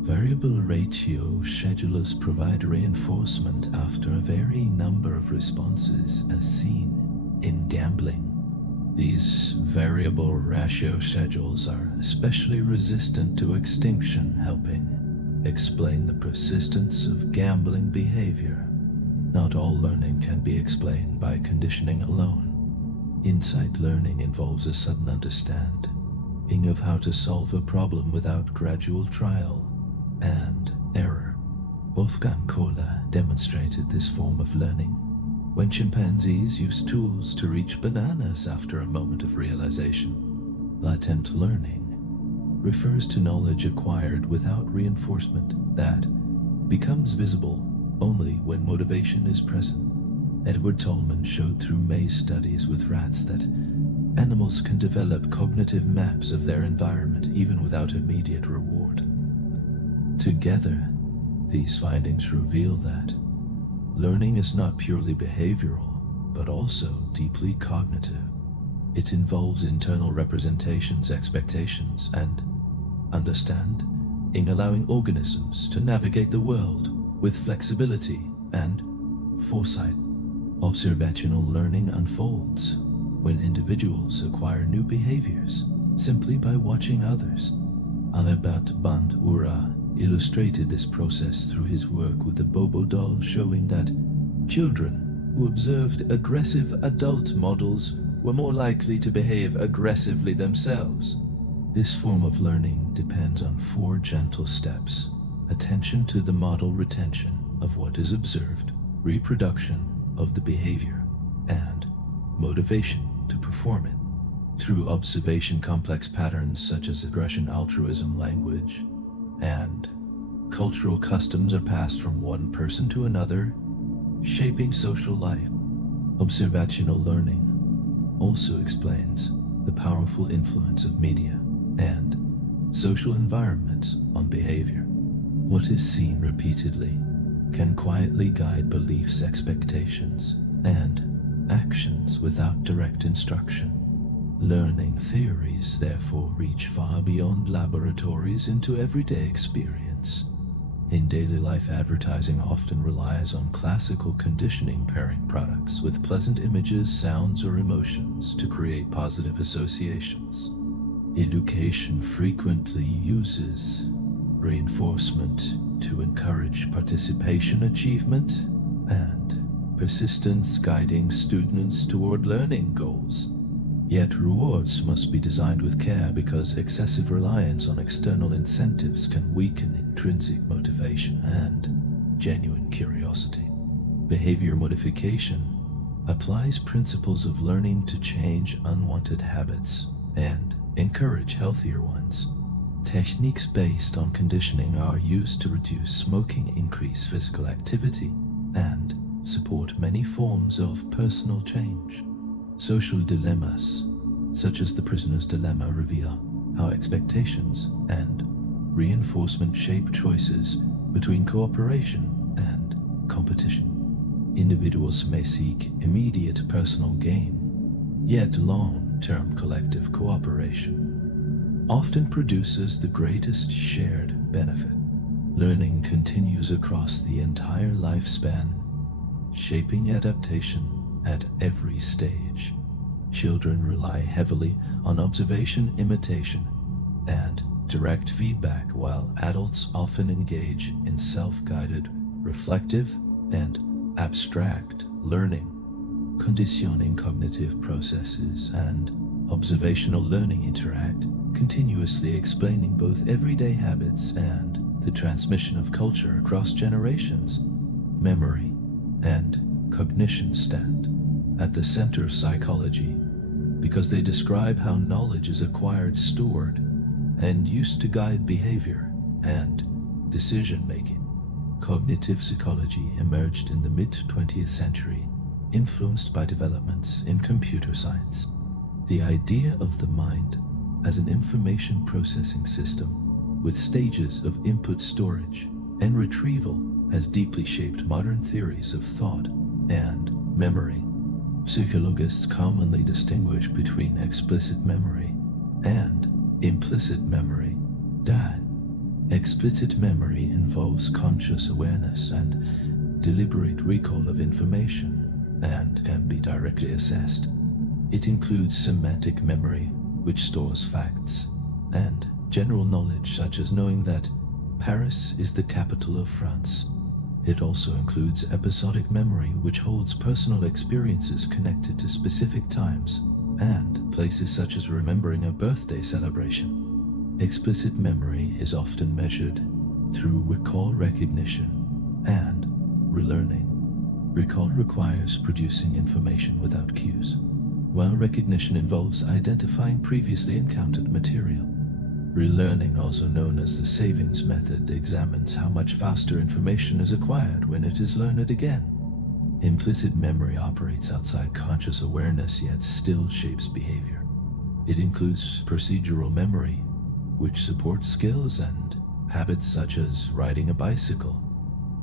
Variable ratio schedulers provide reinforcement after a varying number of responses, as seen in gambling. These variable ratio schedules are especially resistant to extinction, helping explain the persistence of gambling behavior. Not all learning can be explained by conditioning alone. Insight learning involves a sudden understanding of how to solve a problem without gradual trial and error. Wolfgang Kohler demonstrated this form of learning when chimpanzees used tools to reach bananas after a moment of realization. Latent learning refers to knowledge acquired without reinforcement that becomes visible only when motivation is present. Edward Tolman showed through maze studies with rats that animals can develop cognitive maps of their environment even without immediate reward. Together, these findings reveal that learning is not purely behavioral, but also deeply cognitive. It involves internal representations, expectations, and understanding, allowing organisms to navigate the world with flexibility and foresight. Observational learning unfolds when individuals acquire new behaviors simply by watching others. Albert Bandura illustrated this process through his work with the Bobo doll, showing that children who observed aggressive adult models were more likely to behave aggressively themselves. This form of learning depends on 4 gentle steps: attention to the model, retention of what is observed, reproduction of the behavior, and motivation to perform it. Through observation, complex patterns such as aggression, altruism, language, and cultural customs are passed from one person to another, shaping social life. Observational learning also explains the powerful influence of media and social environments on behavior. What is seen repeatedly can quietly guide beliefs, expectations, and actions without direct instruction. Learning theories therefore reach far beyond laboratories into everyday experience. In daily life, advertising often relies on classical conditioning, pairing products with pleasant images, sounds, or emotions to create positive associations. Education frequently uses reinforcement to encourage participation, achievement, and persistence, guiding students toward learning goals. Yet rewards must be designed with care, because excessive reliance on external incentives can weaken intrinsic motivation and genuine curiosity. Behavior modification applies principles of learning to change unwanted habits and encourage healthier ones. Techniques based on conditioning are used to reduce smoking, increase physical activity, and support many forms of personal change. Social dilemmas, such as the prisoner's dilemma, reveal how expectations and reinforcement shape choices between cooperation and competition. Individuals may seek immediate personal gain, yet long-term collective cooperation often produces the greatest shared benefit. Learning continues across the entire lifespan, shaping adaptation at every stage. Children rely heavily on observation, imitation, and direct feedback, while adults often engage in self-guided, reflective, and abstract learning. Conditioning, cognitive processes, and observational learning interact, continuously explaining both everyday habits and the transmission of culture across generations. Memory and cognition stand at the center of psychology because they describe how knowledge is acquired, stored, and used to guide behavior and decision-making. Cognitive psychology emerged in the mid-20th century, influenced by developments in computer science. The idea of the mind as an information processing system with stages of input, storage, and retrieval has deeply shaped modern theories of thought and memory. Psychologists commonly distinguish between explicit memory and implicit memory. Explicit memory involves conscious awareness and deliberate recall of information and can be directly assessed. It includes semantic memory, which stores facts, and general knowledge such as knowing that Paris is the capital of France. It also includes episodic memory, which holds personal experiences connected to specific times and places, such as remembering a birthday celebration. Explicit memory is often measured through recall, recognition, and relearning. Recall requires producing information without cues, while recognition involves identifying previously encountered material. Relearning, also known as the savings method, examines how much faster information is acquired when it is learned again. Implicit memory operates outside conscious awareness, yet still shapes behavior. It includes procedural memory, which supports skills and habits such as riding a bicycle.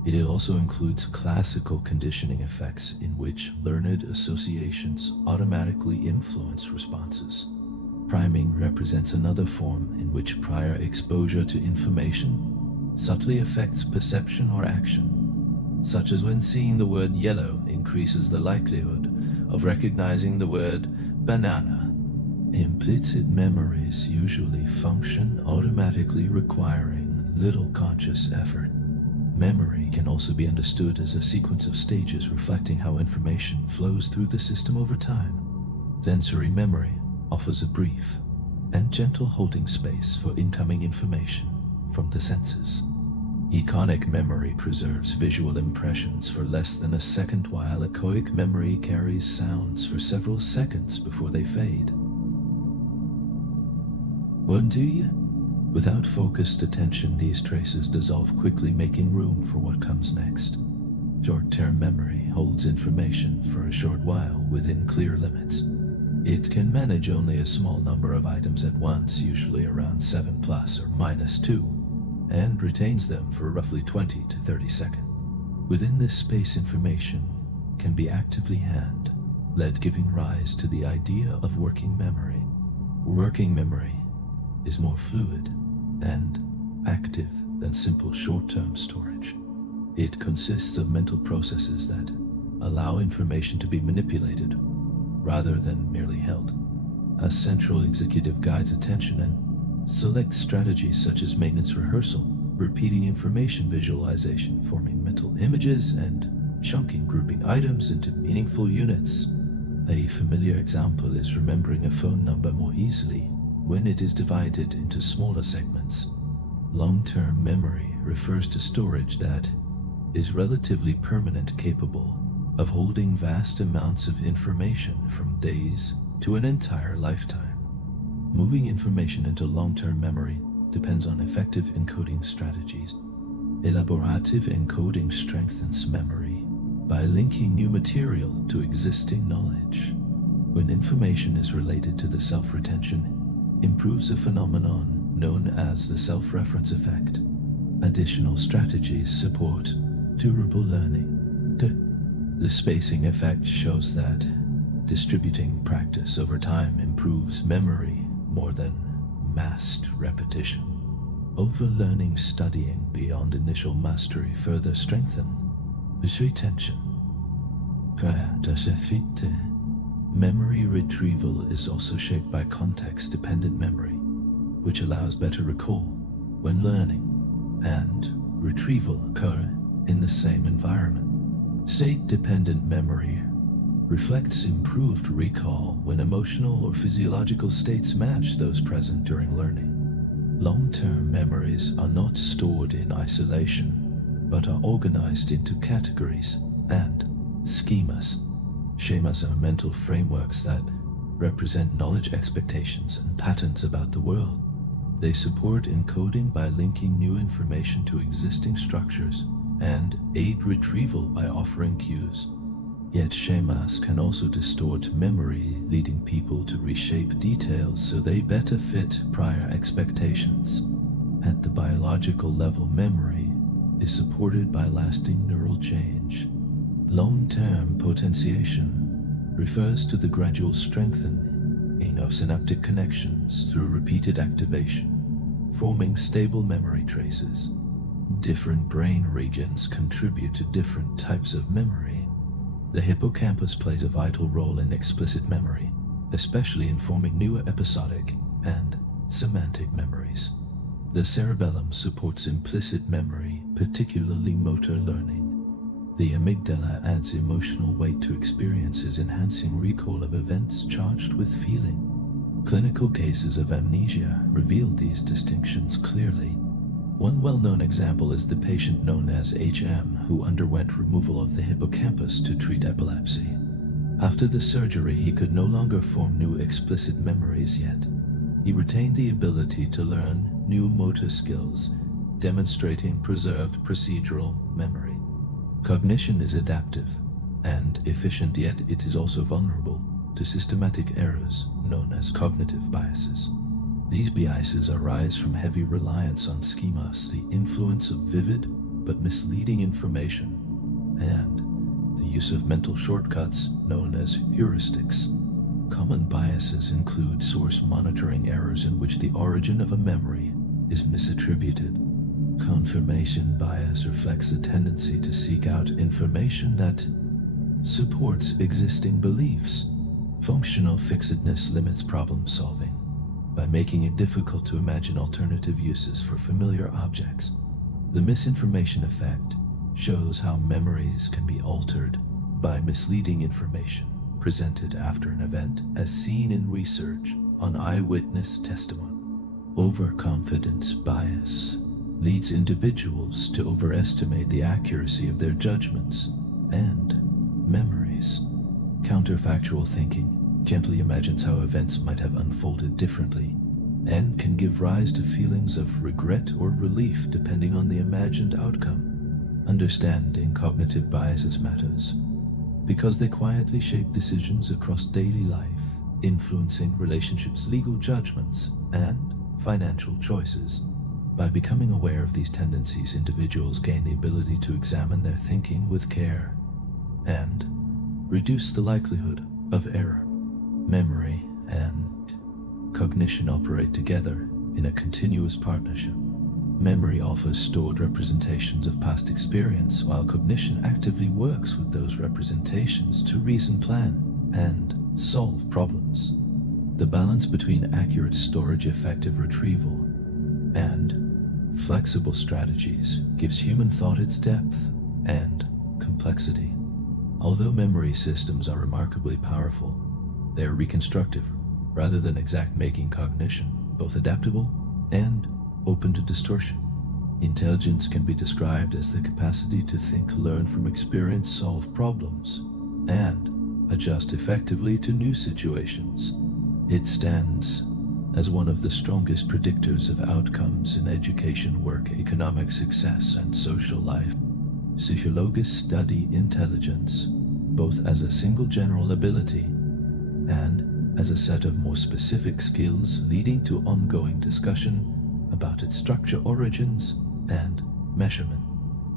It also includes classical conditioning effects, in which learned associations automatically influence responses. Priming represents another form in which prior exposure to information subtly affects perception or action, such as when seeing the word yellow increases the likelihood of recognizing the word banana. Implicit memories usually function automatically, requiring little conscious effort. Memory can also be understood as a sequence of stages reflecting how information flows through the system over time. Sensory memory offers a brief and gentle holding space for incoming information from the senses. Iconic memory preserves visual impressions for less than a second, while echoic memory carries sounds for several seconds before they fade. Wouldn't you? Without focused attention, these traces dissolve quickly, making room for what comes next. Short-term memory holds information for a short while within clear limits. It can manage only a small number of items at once, usually around 7 plus or minus 2, and retains them for roughly 20 to 30 seconds. Within this space, information can be actively led, giving rise to the idea of working memory. Working memory is more fluid and active than simple short-term storage. It consists of mental processes that allow information to be manipulated rather than merely held. A central executive guides attention and selects strategies such as maintenance rehearsal, repeating information visualization, forming mental images, and chunking, grouping items into meaningful units. A familiar example is remembering a phone number more easily when it is divided into smaller segments. Long-term memory refers to storage that is relatively permanent, capable of holding vast amounts of information from days to an entire lifetime. Moving information into long-term memory depends on effective encoding strategies. Elaborative encoding strengthens memory by linking new material to existing knowledge. When information is related to the self-retention, improves a phenomenon known as the self-reference effect. Additional strategies support durable learning. The spacing effect shows that distributing practice over time improves memory more than massed repetition. Overlearning, studying beyond initial mastery further strengthen retention. Memory retrieval is also shaped by context-dependent memory, which allows better recall when learning and retrieval occur in the same environment. State-dependent memory reflects improved recall when emotional or physiological states match those present during learning. Long-term memories are not stored in isolation, but are organized into categories and schemas. Schemas are mental frameworks that represent knowledge, expectations, and patterns about the world. They support encoding by linking new information to existing structures and aid retrieval by offering cues. Yet schemas can also distort memory, leading people to reshape details so they better fit prior expectations. At the biological level, memory is supported by lasting neural change. Long-term potentiation refers to the gradual strengthening of synaptic connections through repeated activation, forming stable memory traces. Different brain regions contribute to different types of memory. The hippocampus plays a vital role in explicit memory, especially in forming new episodic and semantic memories. The cerebellum supports implicit memory, particularly motor learning. The amygdala adds emotional weight to experiences, enhancing recall of events charged with feeling. Clinical cases of amnesia reveal these distinctions clearly. One well-known example is the patient known as HM, who underwent removal of the hippocampus to treat epilepsy. After the surgery, he could no longer form new explicit memories, yet he retained the ability to learn new motor skills, demonstrating preserved procedural memory. Cognition is adaptive and efficient, yet it is also vulnerable to systematic errors known as cognitive biases. These biases arise from heavy reliance on schemas, the influence of vivid but misleading information, and the use of mental shortcuts known as heuristics. Common biases include source monitoring errors in which the origin of a memory is misattributed. Confirmation bias reflects a tendency to seek out information that supports existing beliefs. Functional fixedness limits problem solving by making it difficult to imagine alternative uses for familiar objects. The misinformation effect shows how memories can be altered by misleading information presented after an event, as seen in research on eyewitness testimony. Overconfidence bias leads individuals to overestimate the accuracy of their judgments and memories. Counterfactual thinking gently imagines how events might have unfolded differently, and can give rise to feelings of regret or relief depending on the imagined outcome. Understanding cognitive biases matters because they quietly shape decisions across daily life, influencing relationships, legal judgments, and financial choices. By becoming aware of these tendencies, individuals gain the ability to examine their thinking with care and reduce the likelihood of error. Memory and cognition operate together in a continuous partnership. Memory offers stored representations of past experience, while cognition actively works with those representations to reason, plan, and solve problems. The balance between accurate storage, effective retrieval, and flexible strategies gives human thought its depth and complexity. Although memory systems are remarkably powerful, they are reconstructive rather than exact, making cognition both adaptable and open to distortion. Intelligence can be described as the capacity to think, learn from experience, solve problems, and adjust effectively to new situations. It stands as one of the strongest predictors of outcomes in education, work, economic success, and social life. Psychologists study intelligence both as a single general ability and as a set of more specific skills, leading to ongoing discussion about its structure, origins, and measurement.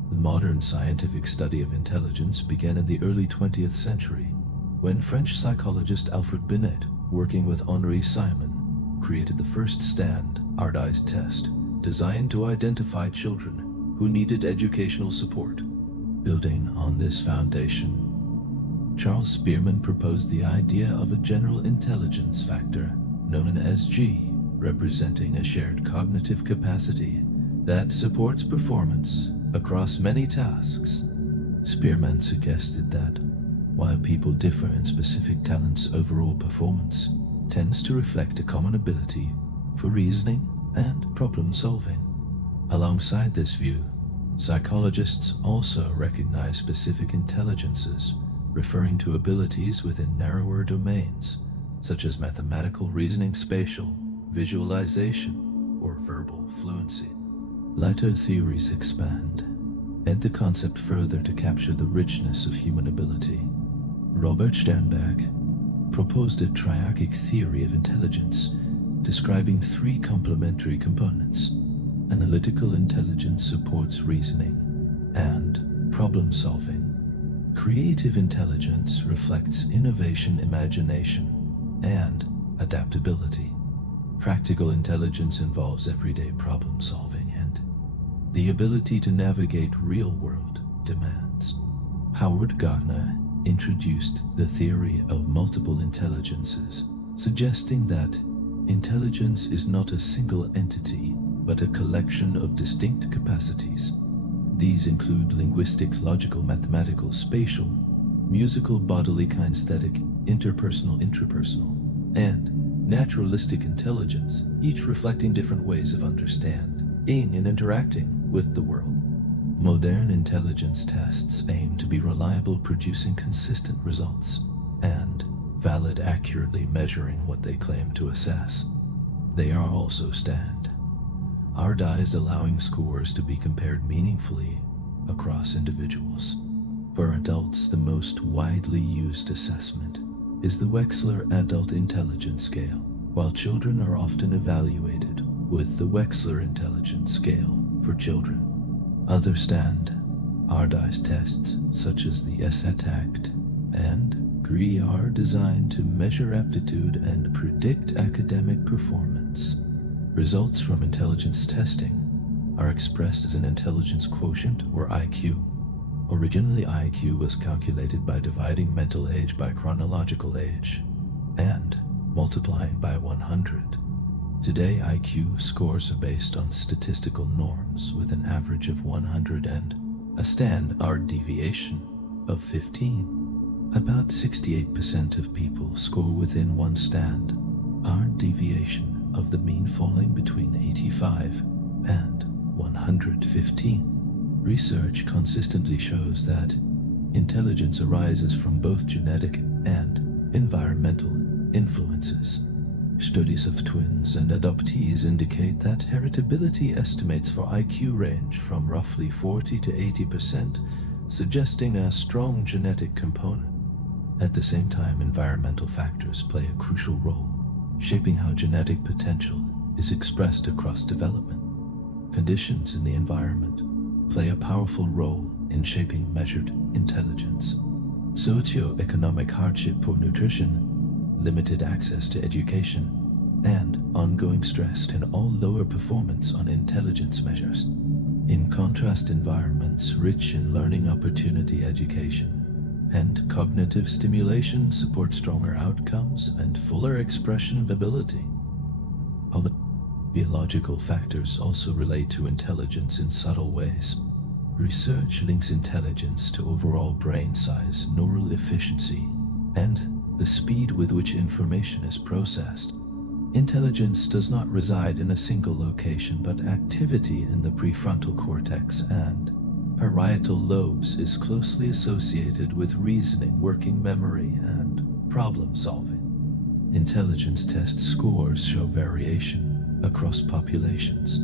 The modern scientific study of intelligence began in the early 20th century, when French psychologist Alfred Binet, working with Henri Simon, created the first standardized test designed to identify children who needed educational support. Building on this foundation, Charles Spearman proposed the idea of a general intelligence factor, known as G, representing a shared cognitive capacity that supports performance across many tasks. Spearman suggested that while people differ in specific talents, overall performance tends to reflect a common ability for reasoning and problem solving. Alongside this view, psychologists also recognize specific intelligences, referring to abilities within narrower domains, such as mathematical reasoning, spatial visualization, or verbal fluency. Later theories expand the concept further to capture the richness of human ability. Robert Sternberg proposed a triarchic theory of intelligence, describing three complementary components. Analytical intelligence supports reasoning and problem solving. Creative intelligence reflects innovation, imagination, and adaptability. Practical intelligence involves everyday problem solving and the ability to navigate real-world demands. Howard Gardner introduced the theory of multiple intelligences, suggesting that intelligence is not a single entity, but a collection of distinct capacities. These include linguistic, logical, mathematical, spatial, musical, bodily, kinesthetic, interpersonal, intrapersonal, and naturalistic intelligence, each reflecting different ways of understanding and interacting with the world. Modern intelligence tests aim to be reliable, producing consistent results, and valid, accurately measuring what they claim to assess. They are also standardized, allowing scores to be compared meaningfully across individuals. For adults, the most widely used assessment is the Wechsler Adult Intelligence Scale, while children are often evaluated with the Wechsler Intelligence Scale for children. Other standardized tests, such as the SAT and GRE, are designed to measure aptitude and predict academic performance. Results from intelligence testing are expressed as an intelligence quotient, or IQ. Originally, IQ was calculated by dividing mental age by chronological age and multiplying by 100. Today, IQ scores are based on statistical norms with an average of 100 and a standard deviation of 15. About 68% of people score within one standard deviation of the mean, falling between 85 and 115. Research consistently shows that intelligence arises from both genetic and environmental influences. Studies of twins and adoptees indicate that heritability estimates for IQ range from roughly 40 to 80%, suggesting a strong genetic component. At the same time, environmental factors play a crucial role, shaping how genetic potential is expressed across development. Conditions in the environment play a powerful role in shaping measured intelligence. Socioeconomic hardship, poor nutrition, limited access to education, and ongoing stress can all lower performance on intelligence measures. In contrast, environments rich in learning opportunity, education, and cognitive stimulation support stronger outcomes and fuller expression of ability. Biological factors also relate to intelligence in subtle ways. Research links intelligence to overall brain size, neural efficiency, and the speed with which information is processed. Intelligence does not reside in a single location, but activity in the prefrontal cortex and parietal lobes is closely associated with reasoning, working memory, and problem solving. Intelligence test scores show variation across populations.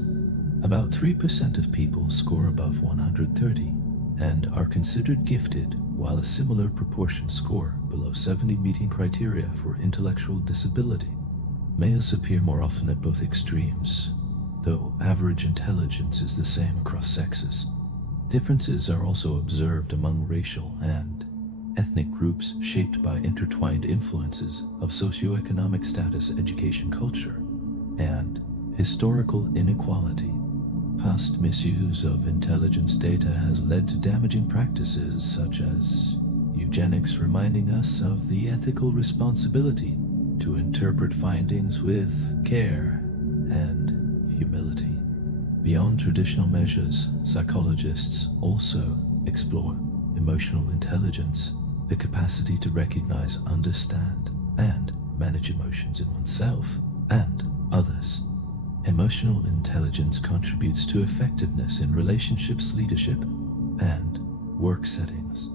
About 3% of people score above 130 and are considered gifted, while a similar proportion score below 70, meeting criteria for intellectual disability. Males appear more often at both extremes, though average intelligence is the same across sexes. Differences are also observed among racial and ethnic groups, shaped by intertwined influences of socioeconomic status, education, culture, and historical inequality. Past misuse of intelligence data has led to damaging practices such as eugenics, reminding us of the ethical responsibility to interpret findings with care and humility. Beyond traditional measures, psychologists also explore emotional intelligence, the capacity to recognize, understand, and manage emotions in oneself and others. Emotional intelligence contributes to effectiveness in relationships, leadership, and work settings.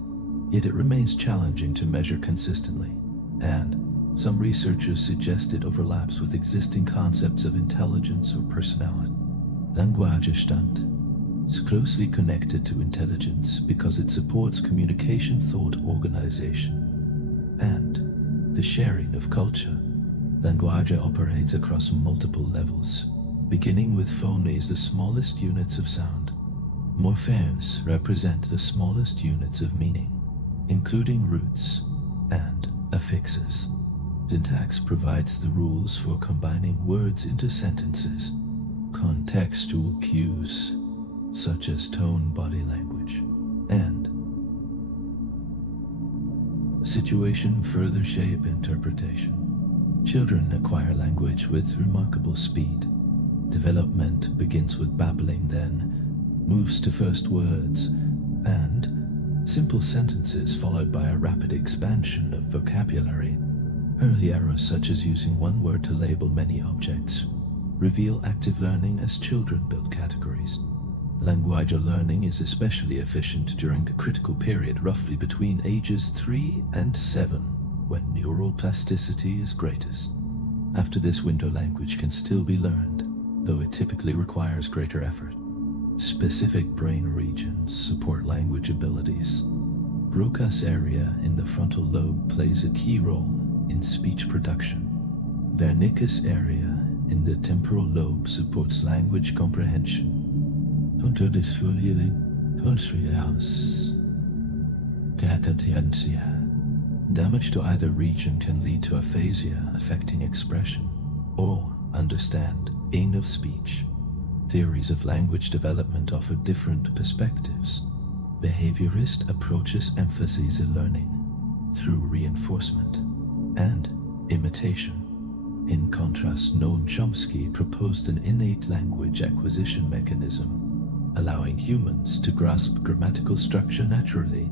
Yet it remains challenging to measure consistently, and some researchers suggest it overlaps with existing concepts of intelligence or personality. Languagestand is closely connected to intelligence because it supports communication, thought organization, and the sharing of culture. Language operates across multiple levels, beginning with phonemes, the smallest units of sound. Morphemes represent the smallest units of meaning, including roots and affixes. Syntax provides the rules for combining words into sentences. Contextual cues, such as tone, body language, and situation, further shape interpretation. Children acquire language with remarkable speed. Development begins with babbling, then moves to first words and simple sentences, followed by a rapid expansion of vocabulary. Early errors, such as using one word to label many objects, reveal active learning as children build categories. Language learning is especially efficient during a critical period, roughly between ages 3 and 7, when neural plasticity is greatest. After this window, language can still be learned, though it typically requires greater effort. Specific brain regions support language abilities. Broca's area in the frontal lobe plays a key role in speech production. Wernicke's area in the temporal lobe supports language comprehension. Damage to either region can lead to aphasia, affecting expression or understanding of speech. Theories of language development offer different perspectives. Behaviorist approaches emphasize learning through reinforcement and imitation. In contrast, Noam Chomsky proposed an innate language acquisition mechanism, allowing humans to grasp grammatical structure naturally.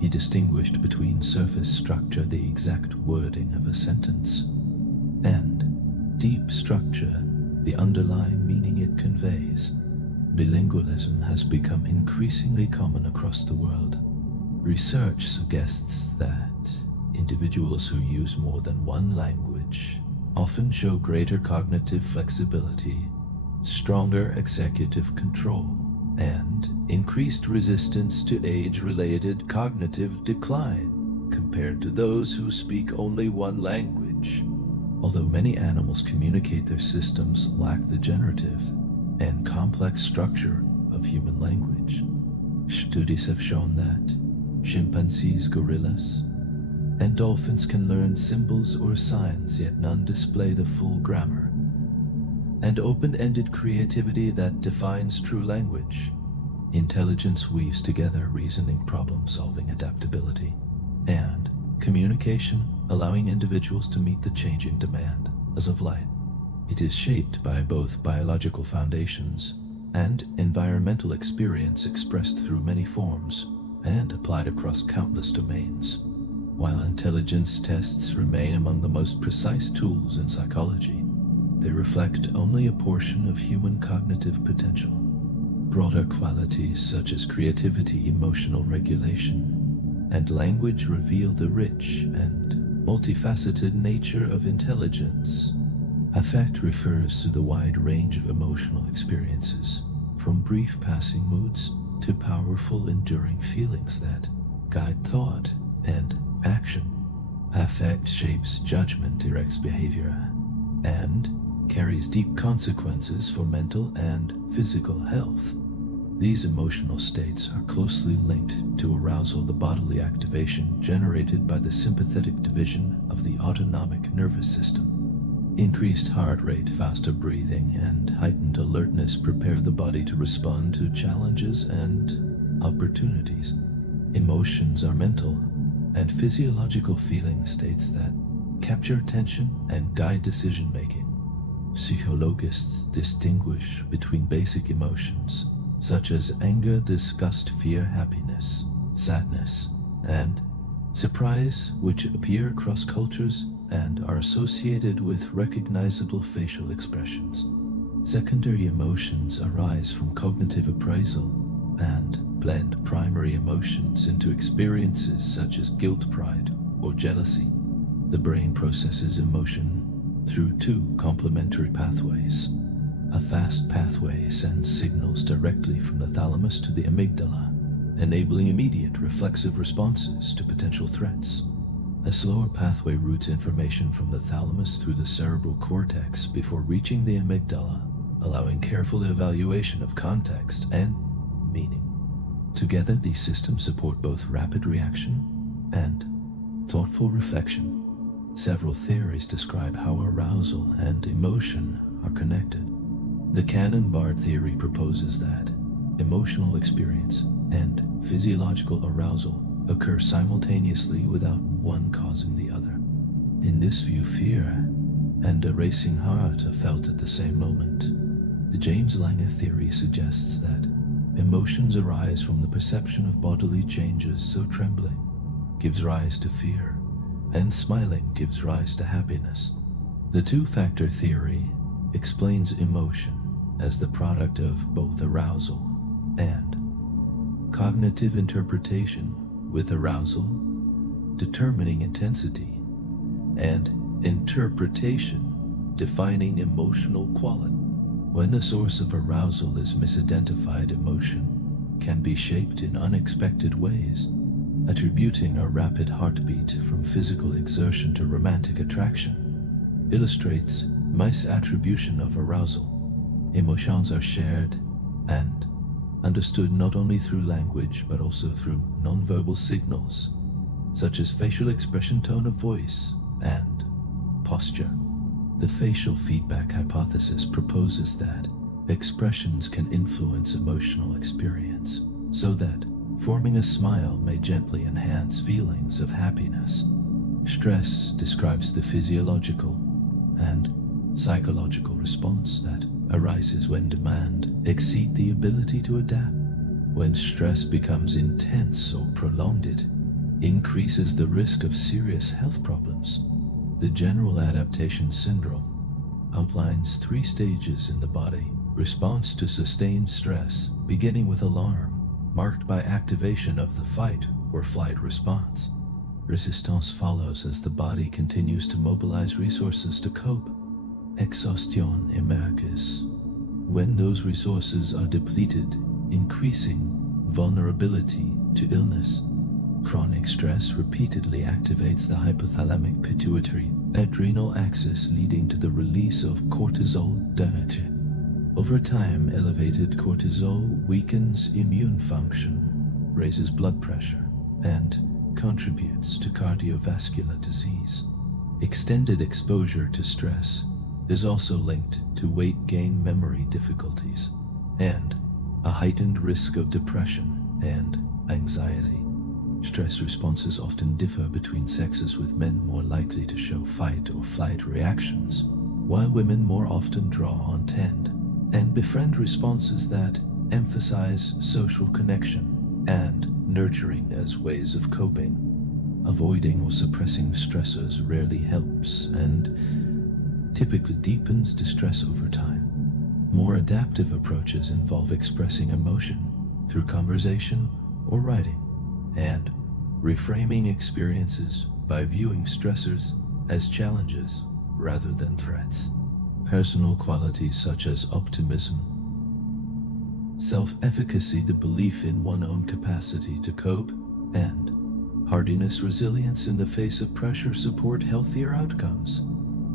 He distinguished between surface structure, the exact wording of a sentence, and deep structure, the underlying meaning it conveys. Bilingualism has become increasingly common across the world. Research suggests that individuals who use more than one language often show greater cognitive flexibility, stronger executive control, and increased resistance to age-related cognitive decline compared to those who speak only one language. Although many animals communicate, their systems lack the generative and complex structure of human language. Studies have shown that chimpanzees, gorillas, and dolphins can learn symbols or signs, yet none display the full grammar and open-ended creativity that defines true language. Intelligence weaves together reasoning, problem-solving, adaptability, and communication, allowing individuals to meet the changing demands of life. It is shaped by both biological foundations and environmental experience, expressed through many forms and applied across countless domains. While intelligence tests remain among the most precise tools in psychology, they reflect only a portion of human cognitive potential. Broader qualities such as creativity, emotional regulation, and language reveal the rich and multifaceted nature of intelligence. Affect refers to the wide range of emotional experiences, from brief passing moods to powerful enduring feelings that guide thought and action. Affect shapes judgment, directs behavior, and carries deep consequences for mental and physical health. These emotional states are closely linked to arousal, the bodily activation generated by the sympathetic division of the autonomic nervous system. Increased heart rate, faster breathing, and heightened alertness prepare the body to respond to challenges and opportunities. Emotions are mental and physiological feeling states that capture attention and guide decision-making. Psychologists distinguish between basic emotions such as anger, disgust, fear, happiness, sadness, and surprise, which appear across cultures and are associated with recognizable facial expressions. Secondary emotions arise from cognitive appraisal and blend primary emotions into experiences such as guilt, pride, or jealousy. The brain processes emotion through two complementary pathways. A fast pathway sends signals directly from the thalamus to the amygdala, enabling immediate reflexive responses to potential threats. A slower pathway routes information from the thalamus through the cerebral cortex before reaching the amygdala, allowing careful evaluation of context and meaning. Together, these systems support both rapid reaction and thoughtful reflection. Several theories describe how arousal and emotion are connected. The Cannon-Bard theory proposes that emotional experience and physiological arousal occur simultaneously without one causing the other. In this view, fear and a racing heart are felt at the same moment. The James Lange theory suggests that emotions arise from the perception of bodily changes, so trembling gives rise to fear, and smiling gives rise to happiness. The two-factor theory explains emotion as the product of both arousal and cognitive interpretation, with arousal determining intensity and interpretation defining emotional quality. When the source of arousal is misidentified, emotion can be shaped in unexpected ways. Attributing a rapid heartbeat from physical exertion to romantic attraction illustrates misattribution of arousal. Emotions are shared and understood not only through language but also through nonverbal signals, such as facial expression, tone of voice, and posture. The facial feedback hypothesis proposes that expressions can influence emotional experience, so that forming a smile may gently enhance feelings of happiness. Stress describes the physiological and psychological response that arises when demand exceeds the ability to adapt. When stress becomes intense or prolonged, it increases the risk of serious health problems. The general adaptation syndrome outlines 3 stages in the body response to sustained stress, beginning with alarm, marked by activation of the fight or flight response. Resistance follows as the body continues to mobilize resources to cope. Exhaustion emerges when those resources are depleted, increasing vulnerability to illness. Chronic stress repeatedly activates the hypothalamic pituitary adrenal axis, leading to the release of cortisol damage. Over time, elevated cortisol weakens immune function, raises blood pressure, and contributes to cardiovascular disease. Extended exposure to stress is also linked to weight gain, memory difficulties, and a heightened risk of depression and anxiety. Stress responses often differ between sexes, with men more likely to show fight or flight reactions, while women more often draw on tend and befriend responses that emphasize social connection and nurturing as ways of coping. Avoiding or suppressing stressors rarely helps and typically deepens distress over time. More adaptive approaches involve expressing emotion through conversation or writing, and reframing experiences by viewing stressors as challenges rather than threats. Personal qualities such as optimism, self-efficacy, the belief in one's own capacity to cope, and hardiness, resilience in the face of pressure, support healthier outcomes.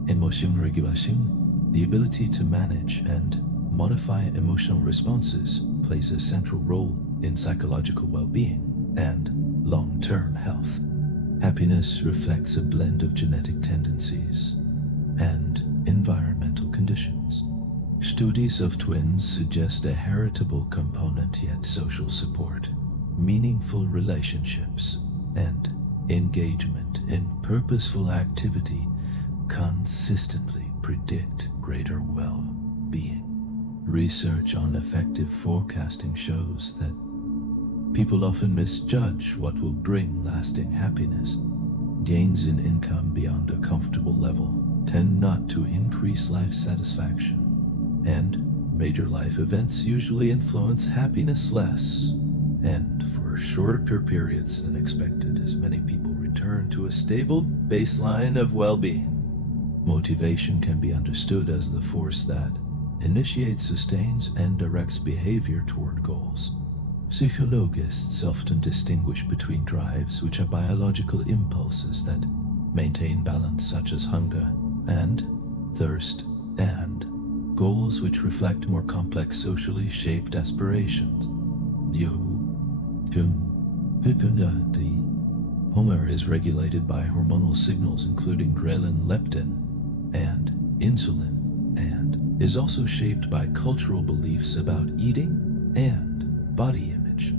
Emotion regulation, the ability to manage and modify emotional responses, plays a central role in psychological well-being and long-term health. Happiness reflects a blend of genetic tendencies and environmental conditions. Studies of twins suggest a heritable component, yet social support, meaningful relationships, and engagement in purposeful activity consistently predict greater well-being. Research on effective forecasting shows that people often misjudge what will bring lasting happiness. Gains in income beyond a comfortable level tend not to increase life satisfaction, and major life events usually influence happiness less and for shorter periods than expected, as many people return to a stable baseline of well-being. Motivation can be understood as the force that initiates, sustains, and directs behavior toward goals. Psychologists often distinguish between drives, which are biological impulses that maintain balance, such as hunger and thirst, and goals which reflect more complex, socially shaped aspirations. Humor is regulated by hormonal signals including ghrelin, leptin, and insulin, and is also shaped by cultural beliefs about eating and body image.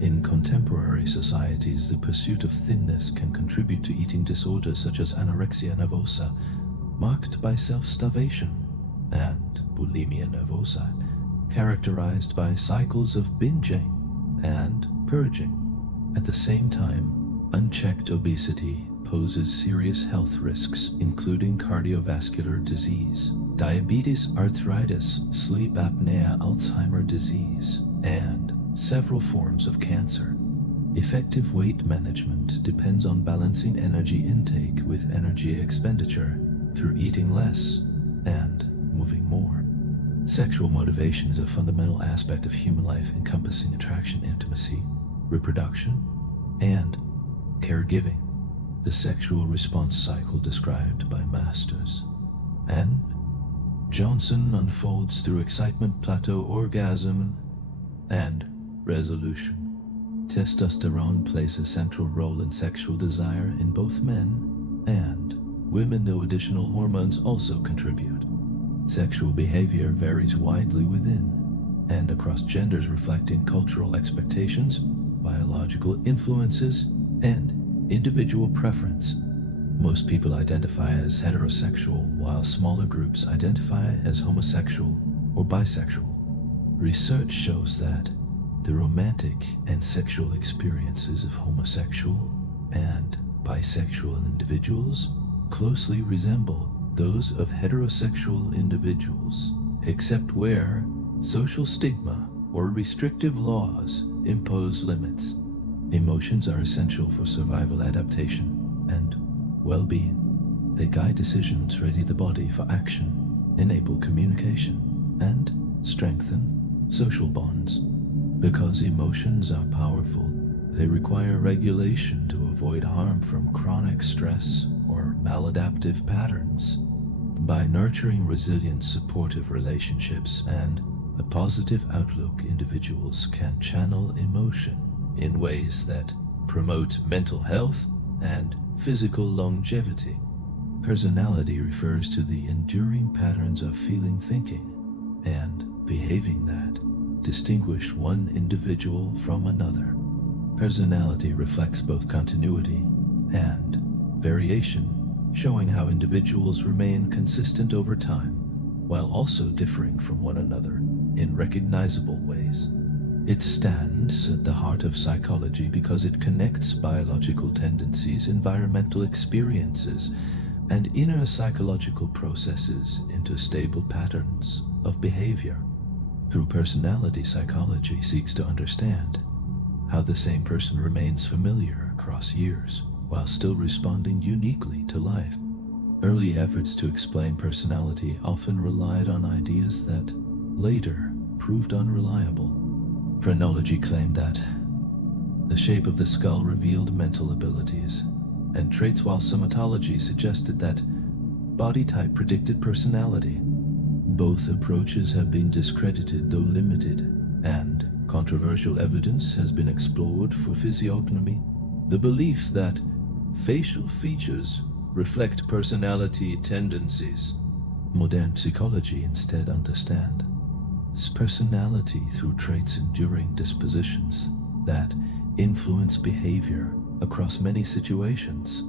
In contemporary societies, the pursuit of thinness can contribute to eating disorders such as anorexia nervosa, marked by self-starvation, and bulimia nervosa, characterized by cycles of binging and purging. At the same time, unchecked obesity poses serious health risks, including cardiovascular disease, diabetes, arthritis, sleep apnea, Alzheimer's disease, and several forms of cancer. Effective weight management depends on balancing energy intake with energy expenditure through eating less and moving more. Sexual motivation is a fundamental aspect of human life, encompassing attraction, intimacy, reproduction, and caregiving. The sexual response cycle described by Masters and Johnson unfolds through excitement, plateau, orgasm, and resolution. Testosterone plays a central role in sexual desire in both men and women, though additional hormones also contribute. Sexual behavior varies widely within and across genders, reflecting cultural expectations, biological influences, and individual preference. Most people identify as heterosexual, while smaller groups identify as homosexual or bisexual. Research shows that the romantic and sexual experiences of homosexual and bisexual individuals closely resemble those of heterosexual individuals, except where social stigma or restrictive laws impose limits. Emotions are essential for survival, adaptation, and well-being. They guide decisions, ready the body for action, enable communication, and strengthen social bonds. Because emotions are powerful, they require regulation to avoid harm from chronic stress or maladaptive patterns. By nurturing resilient, supportive relationships and a positive outlook, individuals can channel emotion in ways that promote mental health and physical longevity. Personality refers to the enduring patterns of feeling, thinking, and behaving that distinguish one individual from another. Personality reflects both continuity and variation, showing how individuals remain consistent over time, while also differing from one another in recognizable ways. It stands at the heart of psychology because it connects biological tendencies, environmental experiences, and inner psychological processes into stable patterns of behavior. Through personality, psychology seeks to understand how the same person remains familiar across years while still responding uniquely to life. Early efforts to explain personality often relied on ideas that later proved unreliable. Phrenology claimed that the shape of the skull revealed mental abilities and traits, while somatology suggested that body type predicted personality. Both approaches have been discredited, though limited, and controversial evidence has been explored for physiognomy, the belief that facial features reflect personality tendencies. Modern psychology instead understands personality through traits, enduring dispositions that influence behavior across many situations.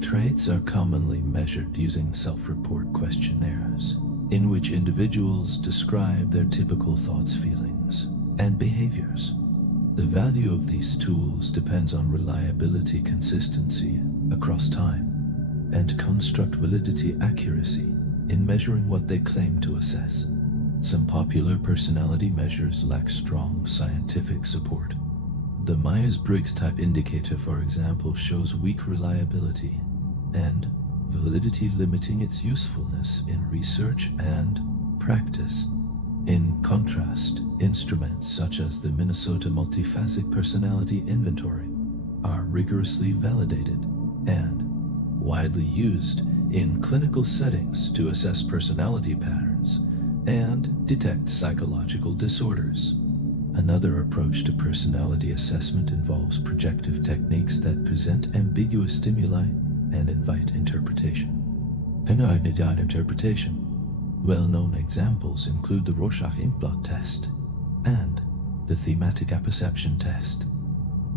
Traits are commonly measured using self-report questionnaires, in which individuals describe their typical thoughts, feelings, and behaviors. The value of these tools depends on reliability, consistency across time, and construct validity, accuracy in measuring what they claim to assess. Some popular personality measures lack strong scientific support. The Myers-Briggs Type Indicator, for example, shows weak reliability and validity, limiting its usefulness in research and practice. In contrast, instruments such as the Minnesota Multiphasic Personality Inventory are rigorously validated and widely used in clinical settings to assess personality patterns and detect psychological disorders. Another approach to personality assessment involves projective techniques that present ambiguous stimuli and invite interpretation. Well-known examples include the Rorschach Inkblot test and the thematic apperception test.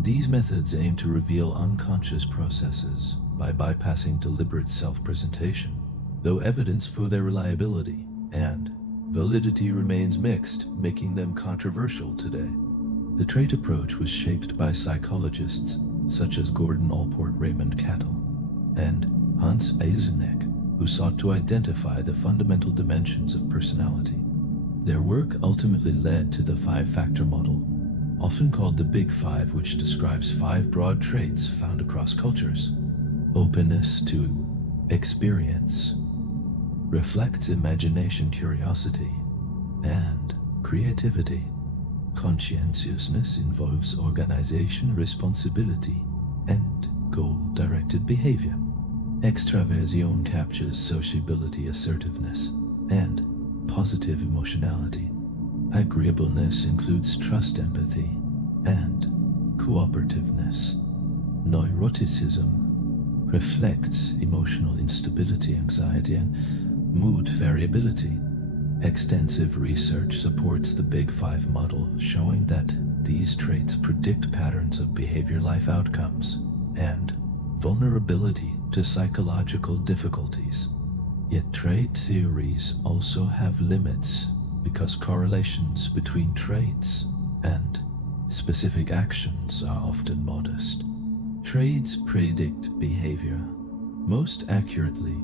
These methods aim to reveal unconscious processes by bypassing deliberate self-presentation, though evidence for their reliability and validity remains mixed, making them controversial today. The trait approach was shaped by psychologists such as Gordon Allport, Raymond Cattell, and Hans Eisenach, who sought to identify the fundamental dimensions of personality. Their work ultimately led to the five-factor model, often called the Big Five, which describes 5 broad traits found across cultures. Openness to experience, reflects imagination, curiosity, and creativity. Conscientiousness involves organization, responsibility, and goal-directed behavior. Extraversion captures sociability, assertiveness, and positive emotionality. Agreeableness includes trust, empathy, and cooperativeness. Neuroticism reflects emotional instability, anxiety, and mood variability. Extensive research supports the Big Five model, showing that these traits predict patterns of behavior, life outcomes, and vulnerability to psychological difficulties. Yet trait theories also have limits because correlations between traits and specific actions are often modest. Traits predict behavior most accurately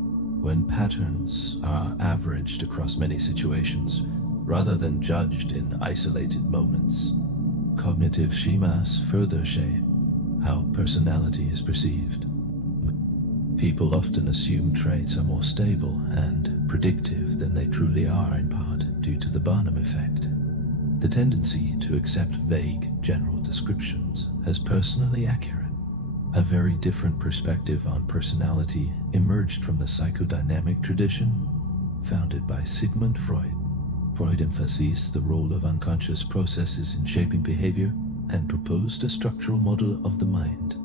when patterns are averaged across many situations rather than judged in isolated moments. Cognitive schemas further shape how personality is perceived. People often assume traits are more stable and predictive than they truly are, in part due to the Barnum effect. The tendency to accept vague, general descriptions as personally accurate. A very different perspective on personality emerged from the psychodynamic tradition founded by Sigmund Freud. Freud emphasized the role of unconscious processes in shaping behavior and proposed a structural model of the mind.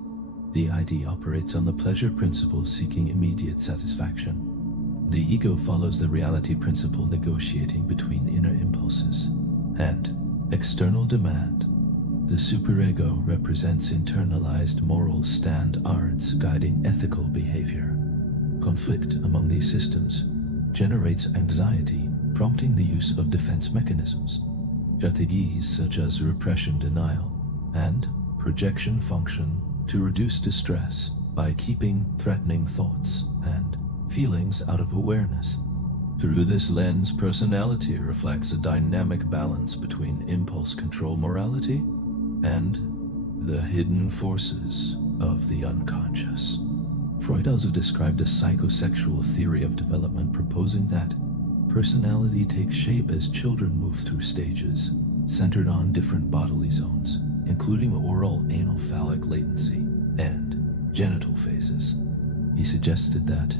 The ID operates on the pleasure principle, seeking immediate satisfaction. The ego follows the reality principle, negotiating between inner impulses and external demand. The superego represents internalized moral standards guiding ethical behavior. Conflict among these systems generates anxiety, prompting the use of defense mechanisms. Strategies such as repression, denial, and projection function to reduce distress by keeping threatening thoughts and feelings out of awareness. Through this lens, personality reflects a dynamic balance between impulse control, morality, and the hidden forces of the unconscious. Freud also described a psychosexual theory of development, proposing that personality takes shape as children move through stages centered on different bodily zones, including oral, anal, phallic latency, and genital phases. He suggested that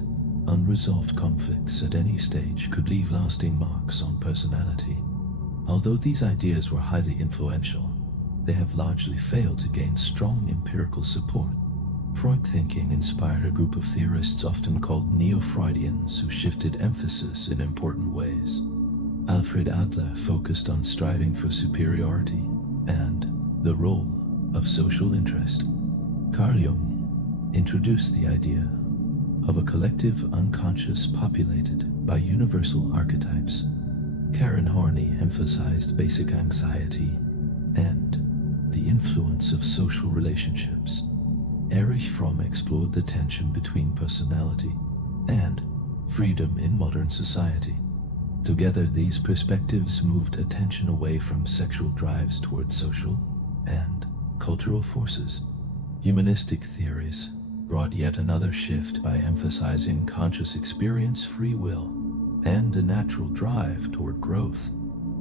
unresolved conflicts at any stage could leave lasting marks on personality. Although these ideas were highly influential, they have largely failed to gain strong empirical support. Freud thinking inspired a group of theorists often called Neo-Freudians who shifted emphasis in important ways. Alfred Adler focused on striving for superiority and the role of social interest. Carl Jung introduced the idea of a collective unconscious populated by universal archetypes. Karen Horney emphasized basic anxiety and the influence of social relationships. Erich Fromm explored the tension between personality and freedom in modern society. Together, these perspectives moved attention away from sexual drives toward social and cultural forces. Humanistic theories brought yet another shift by emphasizing conscious experience, free will, and a natural drive toward growth.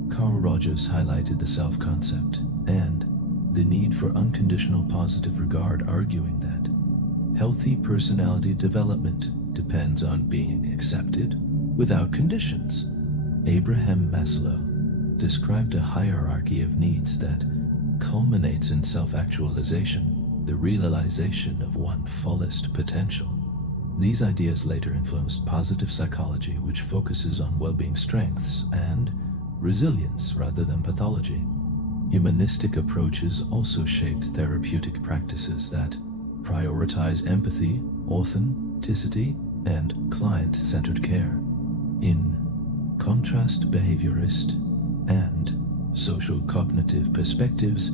Carl Rogers highlighted the self-concept and the need for unconditional positive regard, arguing that healthy personality development depends on being accepted without conditions. Abraham Maslow described a hierarchy of needs that culminates in self-actualization, the realization of one's fullest potential. These ideas later influenced positive psychology, which focuses on well-being strengths and resilience rather than pathology. Humanistic approaches also shaped therapeutic practices that prioritize empathy, authenticity, and client-centered care. In contrast, behaviorist and social cognitive perspectives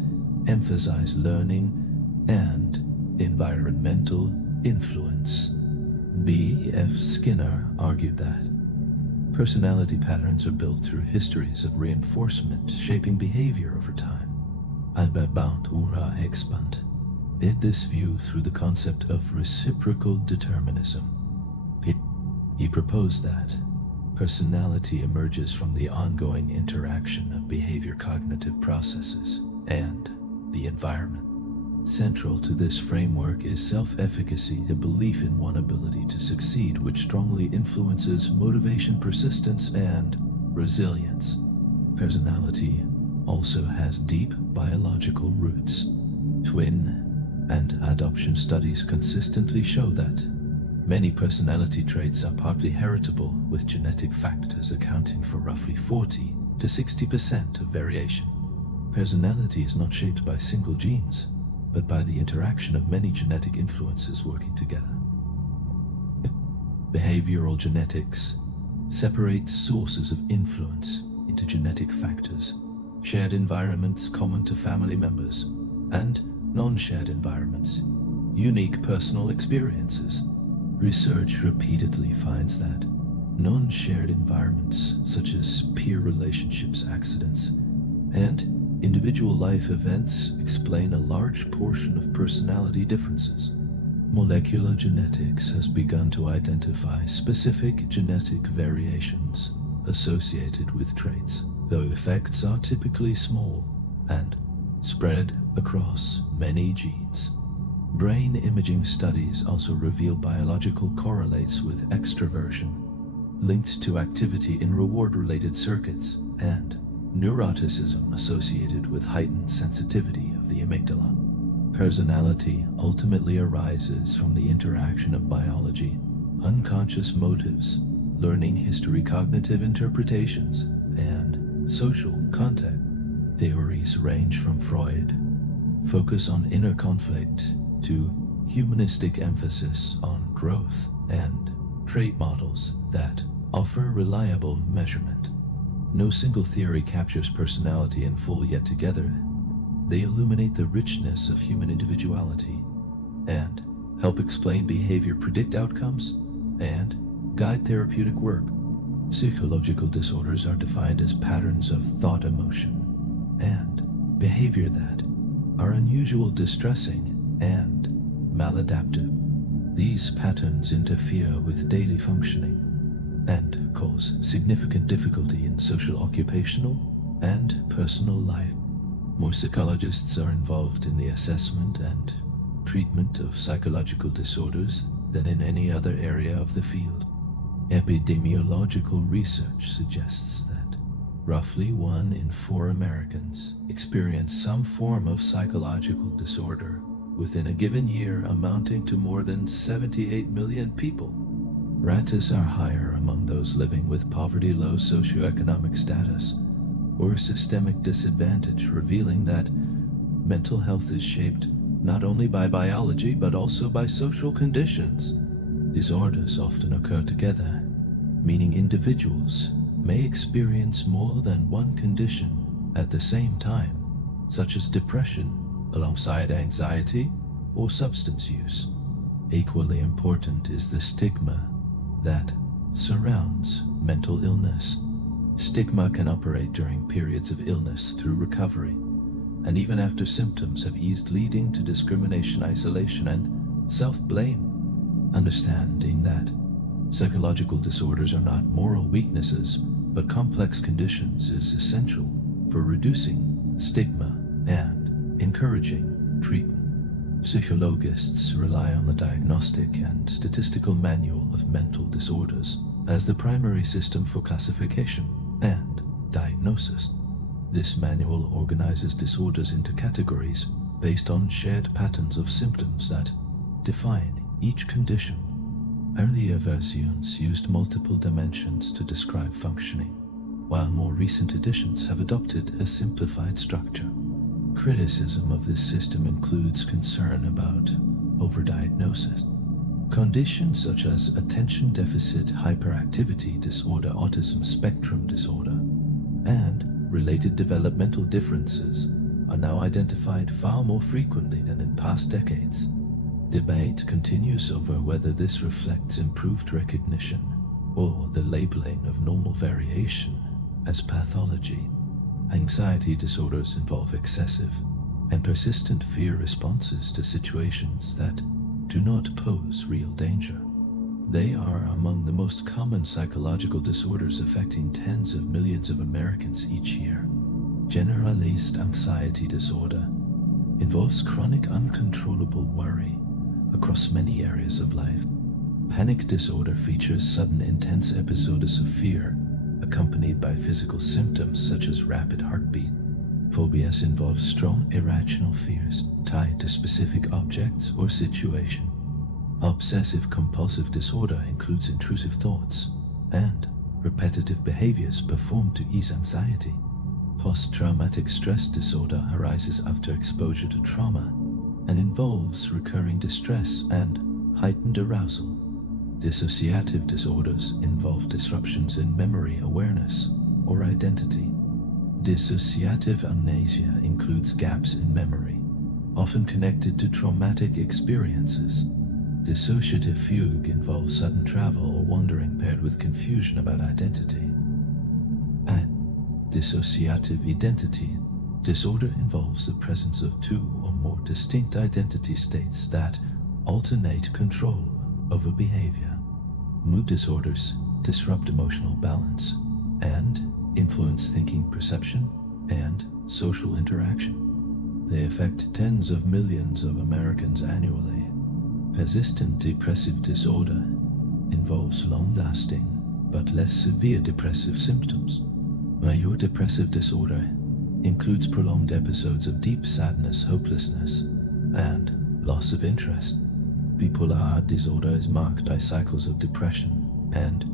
emphasize learning and environmental influence. B.F. Skinner argued that personality patterns are built through histories of reinforcement, shaping behavior over time. Albert Bandura expanded this view through the concept of reciprocal determinism. He proposed that personality emerges from the ongoing interaction of behavior, cognitive processes, and the environment. Central to this framework is self-efficacy, the belief in one's ability to succeed, which strongly influences motivation, persistence, and resilience. Personality also has deep biological roots. Twin and adoption studies consistently show that many personality traits are partly heritable, with genetic factors accounting for roughly 40 to 60% of variation. Personality is not shaped by single genes, but by the interaction of many genetic influences working together. Behavioral genetics separates sources of influence into genetic factors, shared environments common to family members, and non-shared environments, unique personal experiences. Research repeatedly finds that non-shared environments, such as peer relationships, accidents, and individual life events, explain a large portion of personality differences. Molecular genetics has begun to identify specific genetic variations associated with traits, though effects are typically small and spread across many genes. Brain imaging studies also reveal biological correlates with extroversion, linked to activity in reward-related circuits, and neuroticism associated with heightened sensitivity of the amygdala. Personality ultimately arises from the interaction of biology, unconscious motives, learning history, cognitive interpretations, and social context. Theories range from Freud, focus on inner conflict, to humanistic emphasis on growth, and trait models that offer reliable measurement. No single theory captures personality in full, yet together they illuminate the richness of human individuality and help explain behavior, predict outcomes, and guide therapeutic work. Psychological disorders are defined as patterns of thought, emotion, and behavior that are unusual, distressing, and maladaptive. These patterns interfere with daily functioning and cause significant difficulty in social, occupational, and personal life. More psychologists are involved in the assessment and treatment of psychological disorders than in any other area of the field. Epidemiological research suggests that roughly 1 in 4 Americans experience some form of psychological disorder within a given year, amounting to more than 78 million people. Rates are higher among those living with poverty, low socioeconomic status, or systemic disadvantage, revealing that mental health is shaped not only by biology but also by social conditions. Disorders often occur together, meaning individuals may experience more than one condition at the same time, such as depression alongside anxiety or substance use. Equally important is the stigma that surrounds mental illness. Stigma can operate during periods of illness, through recovery, and even after symptoms have eased, leading to discrimination, isolation, and self-blame. Understanding that psychological disorders are not moral weaknesses, but complex conditions is essential for reducing stigma and encouraging treatment. Psychologists rely on the Diagnostic and Statistical Manual of Mental Disorders as the primary system for classification and diagnosis. This manual organizes disorders into categories based on shared patterns of symptoms that define each condition. Earlier versions used multiple dimensions to describe functioning, while more recent editions have adopted a simplified structure. Criticism of this system includes concern about overdiagnosis. Conditions such as attention deficit hyperactivity disorder, autism spectrum disorder, and related developmental differences are now identified far more frequently than in past decades. Debate continues over whether this reflects improved recognition or the labeling of normal variation as pathology. Anxiety disorders involve excessive and persistent fear responses to situations that do not pose real danger. They are among the most common psychological disorders affecting tens of millions of Americans each year. Generalized anxiety disorder involves chronic uncontrollable worry across many areas of life. Panic disorder features sudden intense episodes of fear accompanied by physical symptoms such as rapid heartbeat. Phobias involve strong irrational fears tied to specific objects or situation. Obsessive-compulsive disorder includes intrusive thoughts and repetitive behaviors performed to ease anxiety. Post-traumatic stress disorder arises after exposure to trauma and involves recurring distress and heightened arousal. Dissociative disorders involve disruptions in memory, awareness, or identity. Dissociative amnesia includes gaps in memory, often connected to traumatic experiences. Dissociative fugue involves sudden travel or wandering paired with confusion about identity. And dissociative identity disorder involves the presence of two or more distinct identity states that alternate control over behavior. Mood disorders disrupt emotional balance and influence thinking, perception, and social interaction. They affect tens of millions of Americans annually. Persistent depressive disorder involves long-lasting but less severe depressive symptoms. Major depressive disorder includes prolonged episodes of deep sadness, hopelessness, and loss of interest. Bipolar disorder is marked by cycles of depression and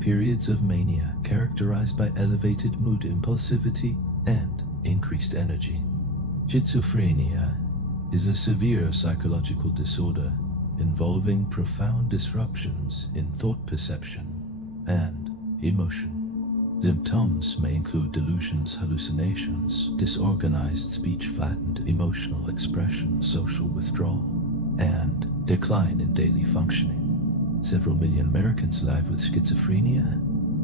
periods of mania characterized by elevated mood, impulsivity, and increased energy. Schizophrenia is a severe psychological disorder involving profound disruptions in thought, perception, and emotion. Symptoms may include delusions, hallucinations, disorganized speech, flattened emotional expression, social withdrawal, and decline in daily functioning. Several million Americans live with schizophrenia,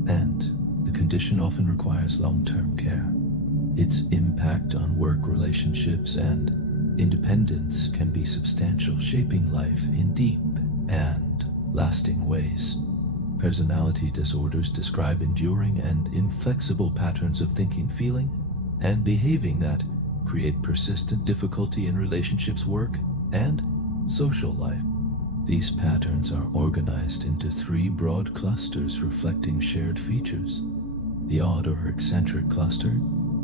and the condition often requires long-term care. Its impact on work, relationships, and independence can be substantial, shaping life in deep and lasting ways. Personality disorders describe enduring and inflexible patterns of thinking, feeling, and behaving that create persistent difficulty in relationships, work, and social life. These patterns are organized into three broad clusters reflecting shared features. The odd or eccentric cluster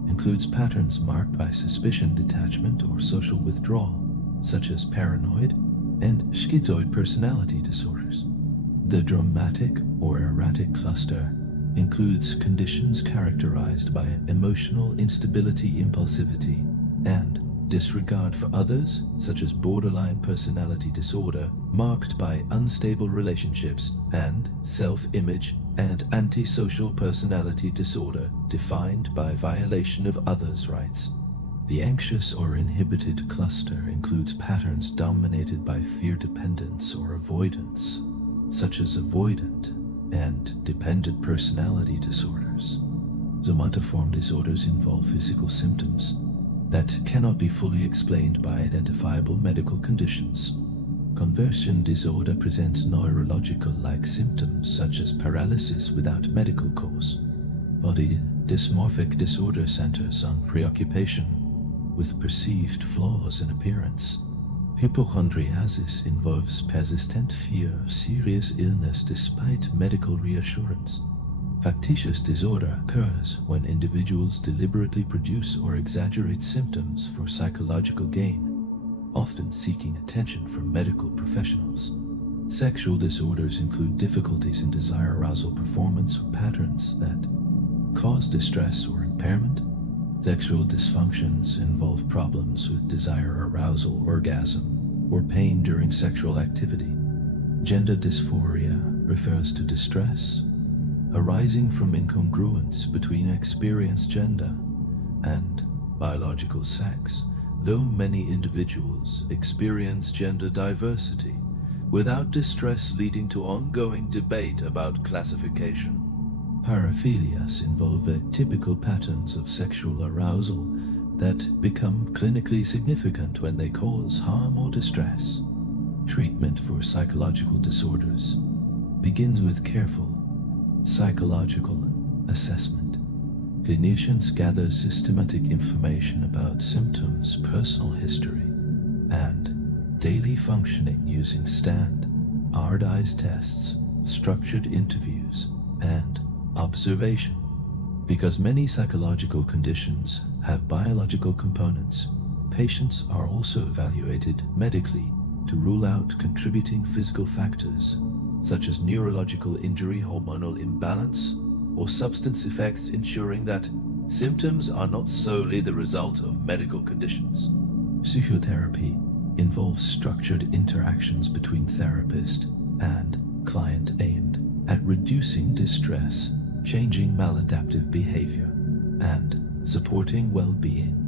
includes patterns marked by suspicion, detachment, or social withdrawal, such as paranoid and schizoid personality disorders. The dramatic or erratic cluster includes conditions characterized by emotional instability, impulsivity, and disregard for others, such as borderline personality disorder, marked by unstable relationships and self-image, and antisocial personality disorder, defined by violation of others' rights. The anxious or inhibited cluster includes patterns dominated by fear, dependence, or avoidance, such as avoidant and dependent personality disorders. Somatoform disorders involve physical symptoms that cannot be fully explained by identifiable medical conditions. Conversion disorder presents neurological-like symptoms such as paralysis without medical cause. Body dysmorphic disorder centers on preoccupation with perceived flaws in appearance. Hypochondriasis involves persistent fear of serious illness despite medical reassurance. Factitious disorder occurs when individuals deliberately produce or exaggerate symptoms for psychological gain, often seeking attention from medical professionals. Sexual disorders include difficulties in desire, arousal, performance, or patterns that cause distress or impairment. Sexual dysfunctions involve problems with desire, arousal, orgasm, or pain during sexual activity. Gender dysphoria refers to distress arising from incongruence between experienced gender and biological sex, though many individuals experience gender diversity without distress leading to ongoing debate about classification. Paraphilias involve atypical patterns of sexual arousal that become clinically significant when they cause harm or distress. Treatment for psychological disorders begins with careful psychological assessment. Clinicians gather systematic information about symptoms, personal history, and daily functioning using standardized tests, structured interviews, and observation. Because many psychological conditions have biological components, patients are also evaluated medically to rule out contributing physical factors such as neurological injury, hormonal imbalance, or substance effects, ensuring that symptoms are not solely the result of medical conditions. Psychotherapy involves structured interactions between therapist and client aimed at reducing distress, changing maladaptive behavior, and supporting well-being.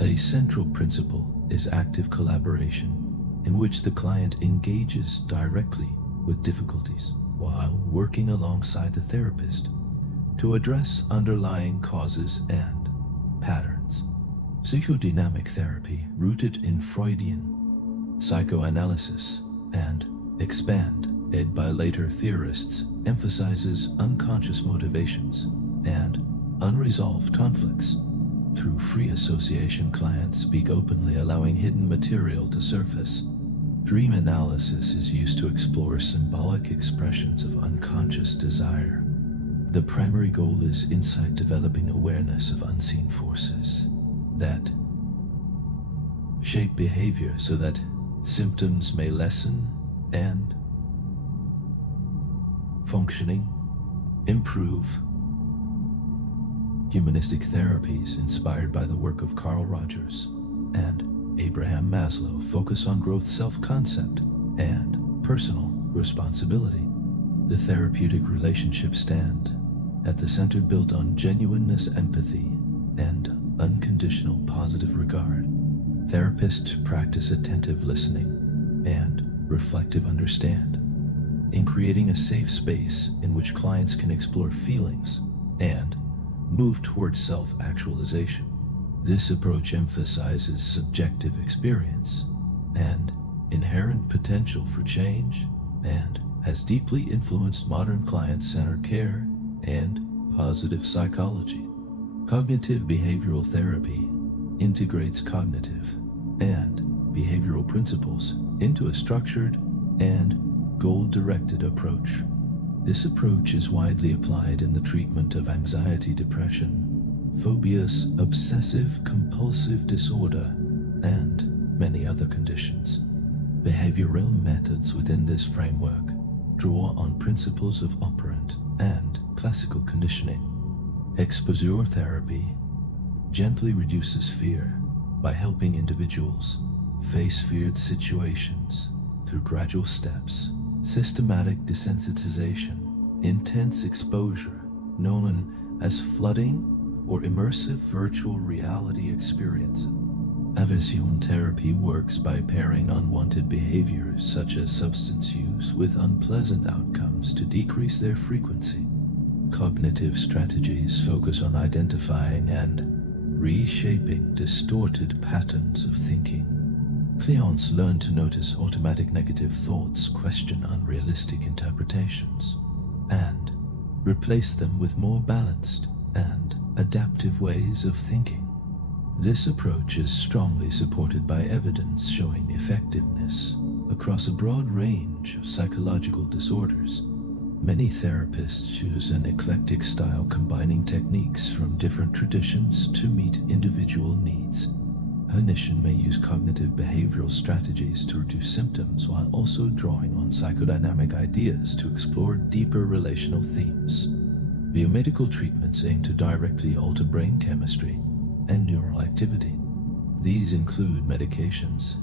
A central principle is active collaboration, in which the client engages directly with difficulties while working alongside the therapist to address underlying causes and patterns. Psychodynamic therapy, rooted in Freudian psychoanalysis, and expand, ed by later theorists, emphasizes unconscious motivations and unresolved conflicts. Through free association, clients speak openly, allowing hidden material to surface. Dream analysis is used to explore symbolic expressions of unconscious desire. The primary goal is insight, developing awareness of unseen forces that shape behavior so that symptoms may lessen and functioning improve. Humanistic therapies inspired by the work of Carl Rogers and Abraham Maslow focus on growth, self-concept, and personal responsibility. The therapeutic relationships stand at the center, built on genuineness, empathy, and unconditional positive regard. Therapists practice attentive listening and reflective understanding, in creating a safe space in which clients can explore feelings and move towards self-actualization. This approach emphasizes subjective experience and inherent potential for change, and has deeply influenced modern client-centered care and positive psychology. Cognitive behavioral therapy integrates cognitive and behavioral principles into a structured and goal-directed approach. This approach is widely applied in the treatment of anxiety, depression, phobias, obsessive-compulsive disorder, and many other conditions. Behavioral methods within this framework draw on principles of operant and classical conditioning. Exposure therapy gently reduces fear by helping individuals face feared situations through gradual steps. Systematic desensitization, intense exposure, known as flooding or immersive virtual reality experience. Aversion therapy works by pairing unwanted behaviors such as substance use with unpleasant outcomes to decrease their frequency. Cognitive strategies focus on identifying and reshaping distorted patterns of thinking. Clients learn to notice automatic negative thoughts, question unrealistic interpretations, and replace them with more balanced and adaptive ways of thinking. This approach is strongly supported by evidence showing effectiveness across a broad range of psychological disorders. Many therapists use an eclectic style, combining techniques from different traditions to meet individual needs. A clinician may use cognitive behavioral strategies to reduce symptoms while also drawing on psychodynamic ideas to explore deeper relational themes. Biomedical treatments aim to directly alter brain chemistry and neural activity. These include medications,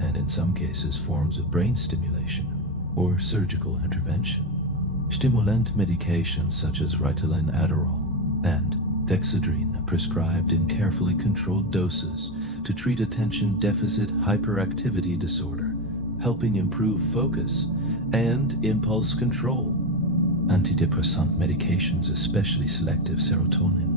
and in some cases forms of brain stimulation or surgical intervention. Stimulant medications such as Ritalin, Adderall, and Dexedrine are prescribed in carefully controlled doses to treat attention deficit hyperactivity disorder, helping improve focus and impulse control. Antidepressant medications, especially selective serotonin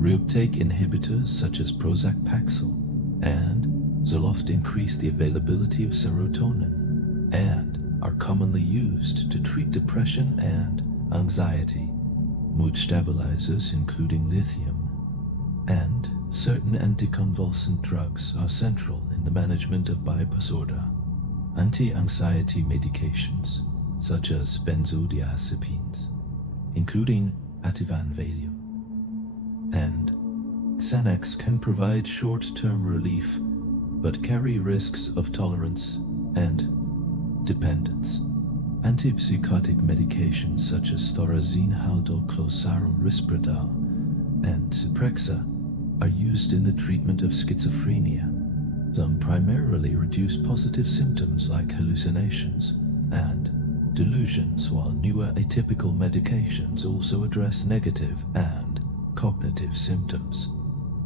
reuptake inhibitors such as Prozac, Paxil, and Zoloft, increase the availability of serotonin and are commonly used to treat depression and anxiety. Mood stabilizers, including lithium and certain anticonvulsant drugs, are central in the management of bipolar disorder. Anti-anxiety medications, such as benzodiazepines, including Ativan, Valium, and Xanax, can provide short-term relief, but carry risks of tolerance and dependence. Antipsychotic medications such as thorazine, Haldol, Clozaril, Risperdal, and Zyprexa are used in the treatment of schizophrenia. Some primarily reduce positive symptoms like hallucinations and delusions, while newer atypical medications also address negative and cognitive symptoms.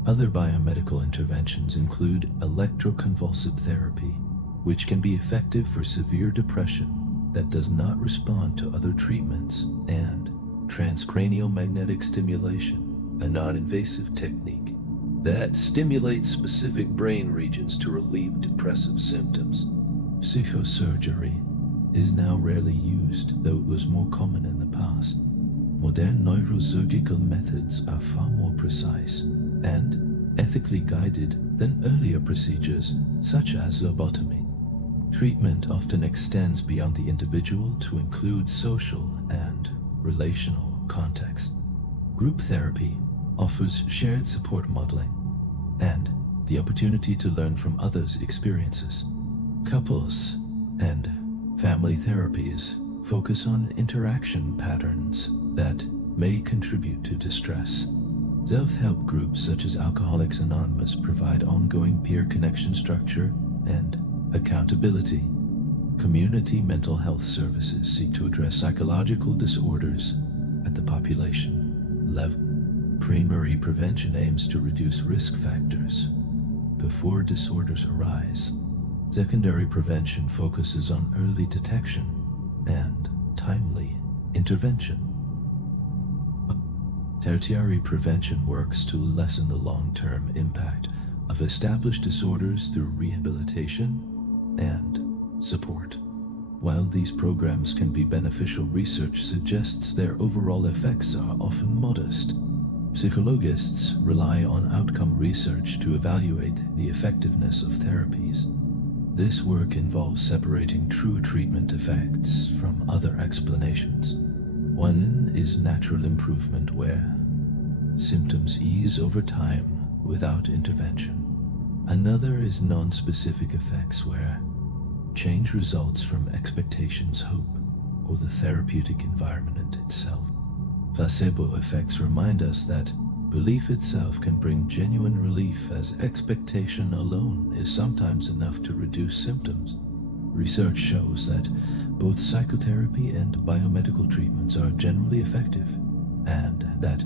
Other biomedical interventions include electroconvulsive therapy, which can be effective for severe depression that does not respond to other treatments, and transcranial magnetic stimulation, a non-invasive technique that stimulates specific brain regions to relieve depressive symptoms. Psychosurgery is now rarely used, though it was more common in the past. Modern neurosurgical methods are far more precise and ethically guided than earlier procedures, such as lobotomy. Treatment often extends beyond the individual to include social and relational context. Group therapy offers shared support modeling and the opportunity to learn from others' experiences. Couples and family therapies focus on interaction patterns that may contribute to distress. Self-help groups such as Alcoholics Anonymous provide ongoing peer connection structure and accountability. Community mental health services seek to address psychological disorders at the population level. Primary prevention aims to reduce risk factors before disorders arise. Secondary prevention focuses on early detection and timely intervention. Tertiary prevention works to lessen the long-term impact of established disorders through rehabilitation and support. While these programs can be beneficial, research suggests their overall effects are often modest. Psychologists rely on outcome research to evaluate the effectiveness of therapies. This work involves separating true treatment effects from other explanations. One is natural improvement, where symptoms ease over time without intervention. Another is non-specific effects, where change results from expectations, hope, or the therapeutic environment itself. Placebo effects remind us that belief itself can bring genuine relief, as expectation alone is sometimes enough to reduce symptoms. Research shows that both psychotherapy and biomedical treatments are generally effective, and that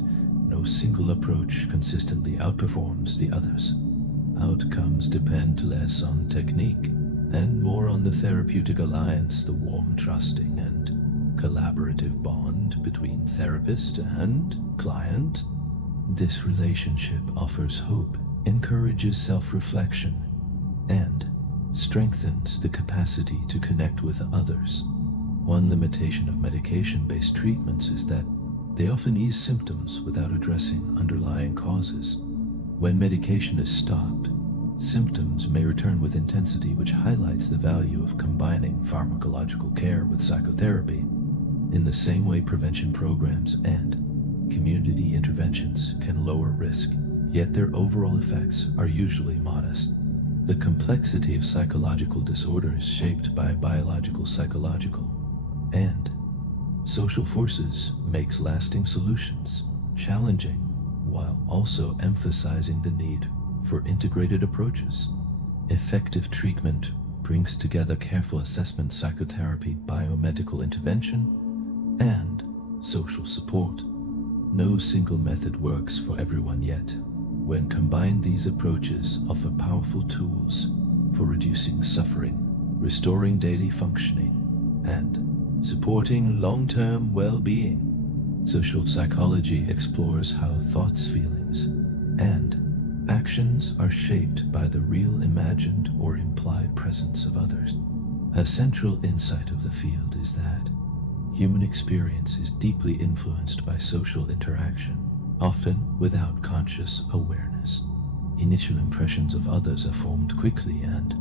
no single approach consistently outperforms the others. Outcomes depend less on technique and more on the therapeutic alliance, the warm, trusting, and collaborative bond between therapist and client. This relationship offers hope, encourages self-reflection, and strengthens the capacity to connect with others. One limitation of medication-based treatments is that they often ease symptoms without addressing underlying causes. When medication is stopped, symptoms may return with intensity, which highlights the value of combining pharmacological care with psychotherapy. In the same way, prevention programs and community interventions can lower risk, yet their overall effects are usually modest. The complexity of psychological disorders shaped by biological, psychological, and social forces makes lasting solutions challenging, while also emphasizing the need for integrated approaches. Effective treatment brings together careful assessment, psychotherapy, biomedical intervention, and social support. No single method works for everyone, yet when combined, these approaches offer powerful tools for reducing suffering, restoring daily functioning, and supporting long-term well-being. Social psychology explores how thoughts, feelings, and actions are shaped by the real, imagined, or implied presence of others. A central insight of the field is that human experience is deeply influenced by social interaction, often without conscious awareness. Initial impressions of others are formed quickly and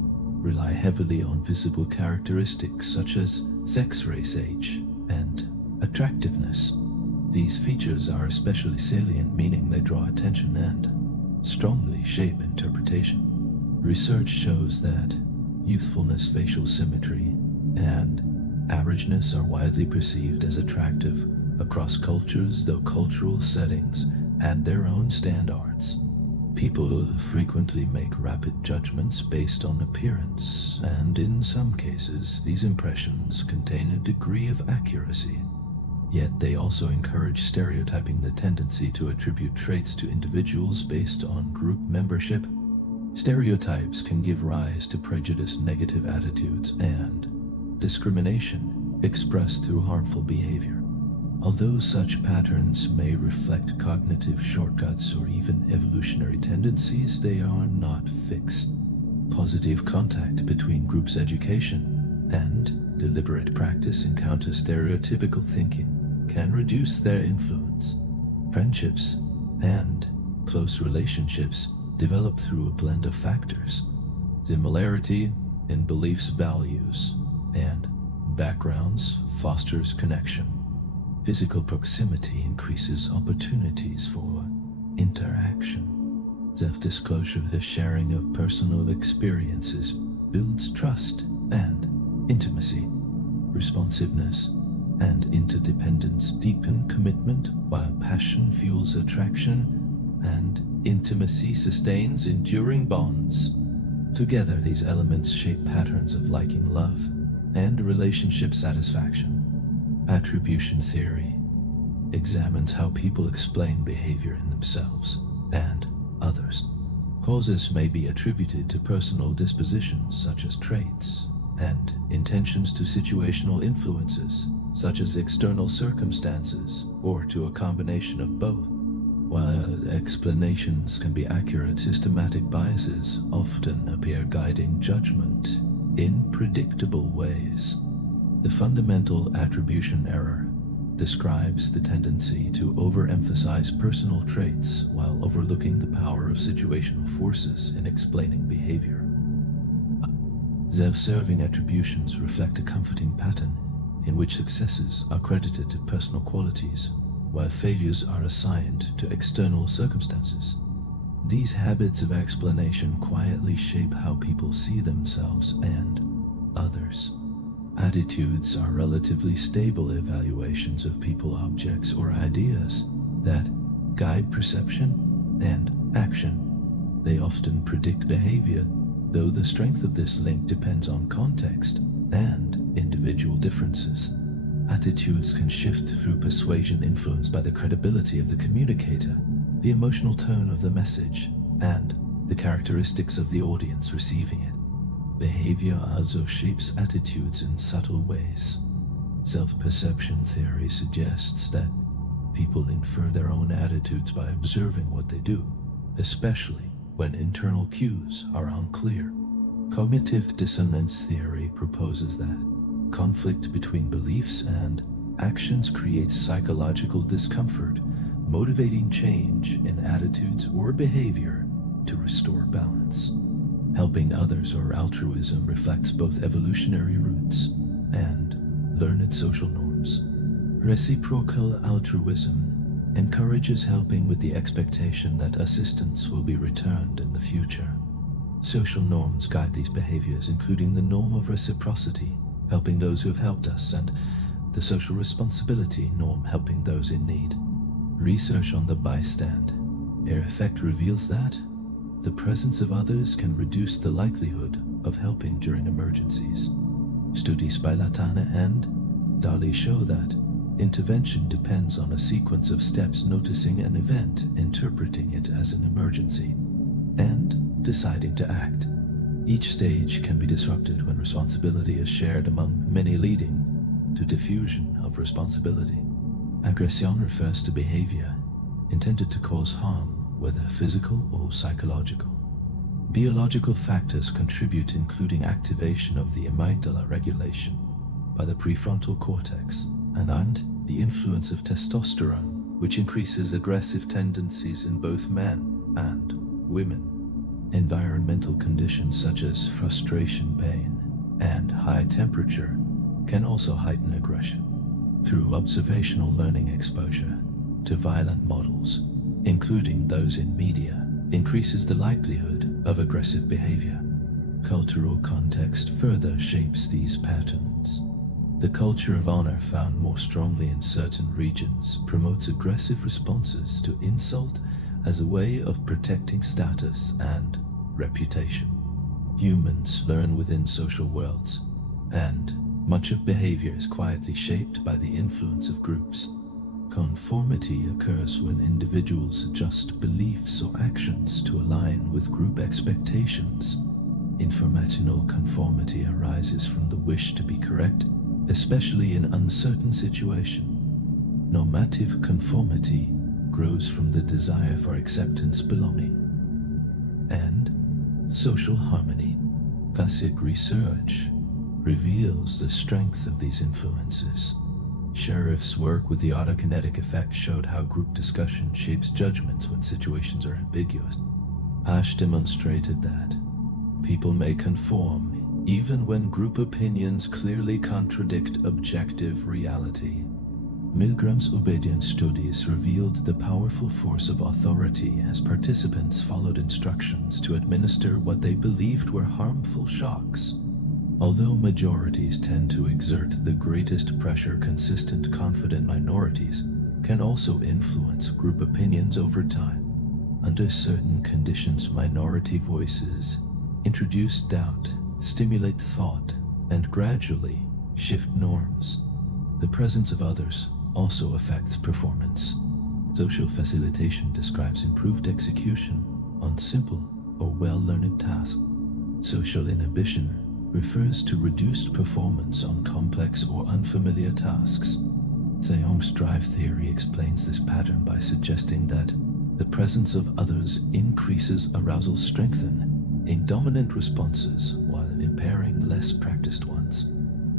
rely heavily on visible characteristics such as sex, race, age, and attractiveness. These features are especially salient, meaning they draw attention and strongly shape interpretation. Research shows that youthfulness, facial symmetry, and averageness are widely perceived as attractive across cultures, though cultural settings add their own standards. People frequently make rapid judgments based on appearance, and in some cases, these impressions contain a degree of accuracy. Yet they also encourage stereotyping, the tendency to attribute traits to individuals based on group membership. Stereotypes can give rise to prejudice, negative attitudes, and discrimination expressed through harmful behavior. Although such patterns may reflect cognitive shortcuts or even evolutionary tendencies, they are not fixed. Positive contact between groups, education, and deliberate practice and counter stereotypical thinking can reduce their influence. Friendships and close relationships develop through a blend of factors. Similarity in beliefs, values, and backgrounds fosters connection. Physical proximity increases opportunities for interaction. Self-disclosure, the sharing of personal experiences, builds trust and intimacy. Responsiveness and interdependence deepen commitment, while passion fuels attraction and intimacy sustains enduring bonds. Together, these elements shape patterns of liking, love, and relationship satisfaction. Attribution theory examines how people explain behavior in themselves and others. Causes may be attributed to personal dispositions, such as traits, and intentions to situational influences, such as external circumstances, or to a combination of both. While explanations can be accurate, systematic biases often appear guiding judgment in predictable ways. The fundamental attribution error describes the tendency to overemphasize personal traits while overlooking the power of situational forces in explaining behavior. Self-serving attributions reflect a comforting pattern in which successes are credited to personal qualities, while failures are assigned to external circumstances. These habits of explanation quietly shape how people see themselves and others. Attitudes are relatively stable evaluations of people, objects, or ideas that guide perception and action. They often predict behavior, though the strength of this link depends on context and individual differences. Attitudes can shift through persuasion influenced by the credibility of the communicator, the emotional tone of the message, and the characteristics of the audience receiving it. Behavior also shapes attitudes in subtle ways. Self-perception theory suggests that people infer their own attitudes by observing what they do, especially when internal cues are unclear. Cognitive dissonance theory proposes that conflict between beliefs and actions creates psychological discomfort, motivating change in attitudes or behavior to restore balance. Helping others or altruism reflects both evolutionary roots and learned social norms. Reciprocal altruism encourages helping with the expectation that assistance will be returned in the future. Social norms guide these behaviors, including the norm of reciprocity, helping those who have helped us, and the social responsibility norm, helping those in need. Research on the bystand effect reveals that the presence of others can reduce the likelihood of helping during emergencies. Studies by Latana and Dali show that intervention depends on a sequence of steps: noticing an event, interpreting it as an emergency, and deciding to act. Each stage can be disrupted when responsibility is shared among many, leading to diffusion of responsibility. Aggression refers to behavior intended to cause harm, whether physical or psychological. Biological factors contribute, including activation of the amygdala, regulation by the prefrontal cortex, and the influence of testosterone, which increases aggressive tendencies in both men and women. Environmental conditions such as frustration, pain, and high temperature can also heighten aggression. Through observational learning, exposure to violent models, including those in media, increases the likelihood of aggressive behavior. Cultural context further shapes these patterns. The culture of honor, found more strongly in certain regions, promotes aggressive responses to insult as a way of protecting status and reputation. Humans learn within social worlds, and much of behavior is quietly shaped by the influence of groups. Conformity occurs when individuals adjust beliefs or actions to align with group expectations. Informational conformity arises from the wish to be correct, especially in uncertain situations. Normative conformity grows from the desire for acceptance, belonging, and social harmony. Classic research reveals the strength of these influences. Sheriff's work with the autokinetic effect showed how group discussion shapes judgments when situations are ambiguous. Ash demonstrated that people may conform even when group opinions clearly contradict objective reality. Milgram's obedience studies revealed the powerful force of authority as participants followed instructions to administer what they believed were harmful shocks. Although majorities tend to exert the greatest pressure, consistent, confident minorities can also influence group opinions over time. Under certain conditions, minority voices introduce doubt, stimulate thought, and gradually shift norms. The presence of others also affects performance. Social facilitation describes improved execution on simple or well-learned tasks. Social inhibition refers to reduced performance on complex or unfamiliar tasks. Zayong's drive theory explains this pattern by suggesting that the presence of others increases arousal, strengthening dominant responses while impairing less practiced ones.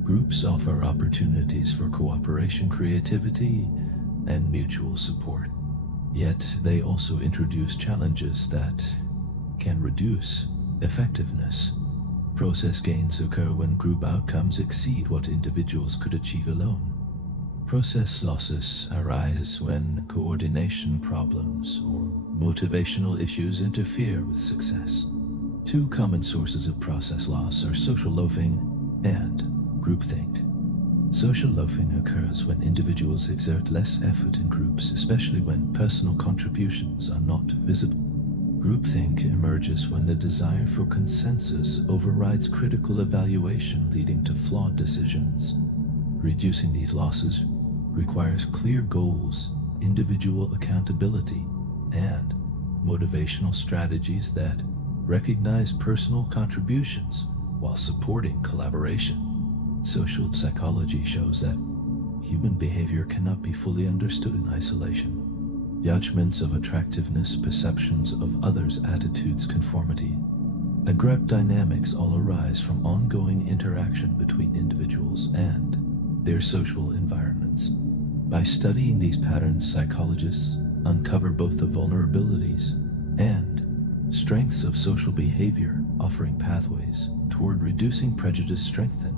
Groups offer opportunities for cooperation, creativity, and mutual support. Yet they also introduce challenges that can reduce effectiveness. Process gains occur when group outcomes exceed what individuals could achieve alone. Process losses arise when coordination problems or motivational issues interfere with success. Two common sources of process loss are social loafing and groupthink. Social loafing occurs when individuals exert less effort in groups, especially when personal contributions are not visible. Groupthink emerges when the desire for consensus overrides critical evaluation, leading to flawed decisions. Reducing these losses requires clear goals, individual accountability, and motivational strategies that recognize personal contributions while supporting collaboration. Social psychology shows that human behavior cannot be fully understood in isolation. Judgments of attractiveness, perceptions of others' attitudes, conformity, and group dynamics all arise from ongoing interaction between individuals and their social environments. By studying these patterns, psychologists uncover both the vulnerabilities and strengths of social behavior, offering pathways toward reducing prejudice, strengthening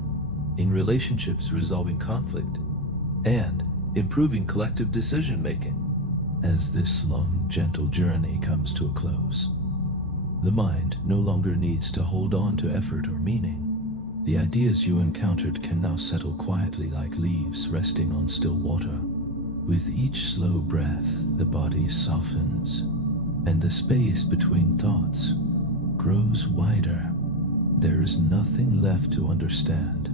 relationships, resolving conflict, and improving collective decision-making. As this long, gentle journey comes to a close, the mind no longer needs to hold on to effort or meaning. The ideas you encountered can now settle quietly like leaves resting on still water. With each slow breath, the body softens, and the space between thoughts grows wider. There is nothing left to understand,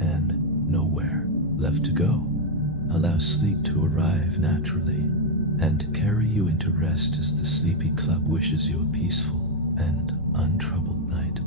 and nowhere left to go. Allow sleep to arrive naturally, and carry you into rest as the sleepy club wishes you a peaceful and untroubled night.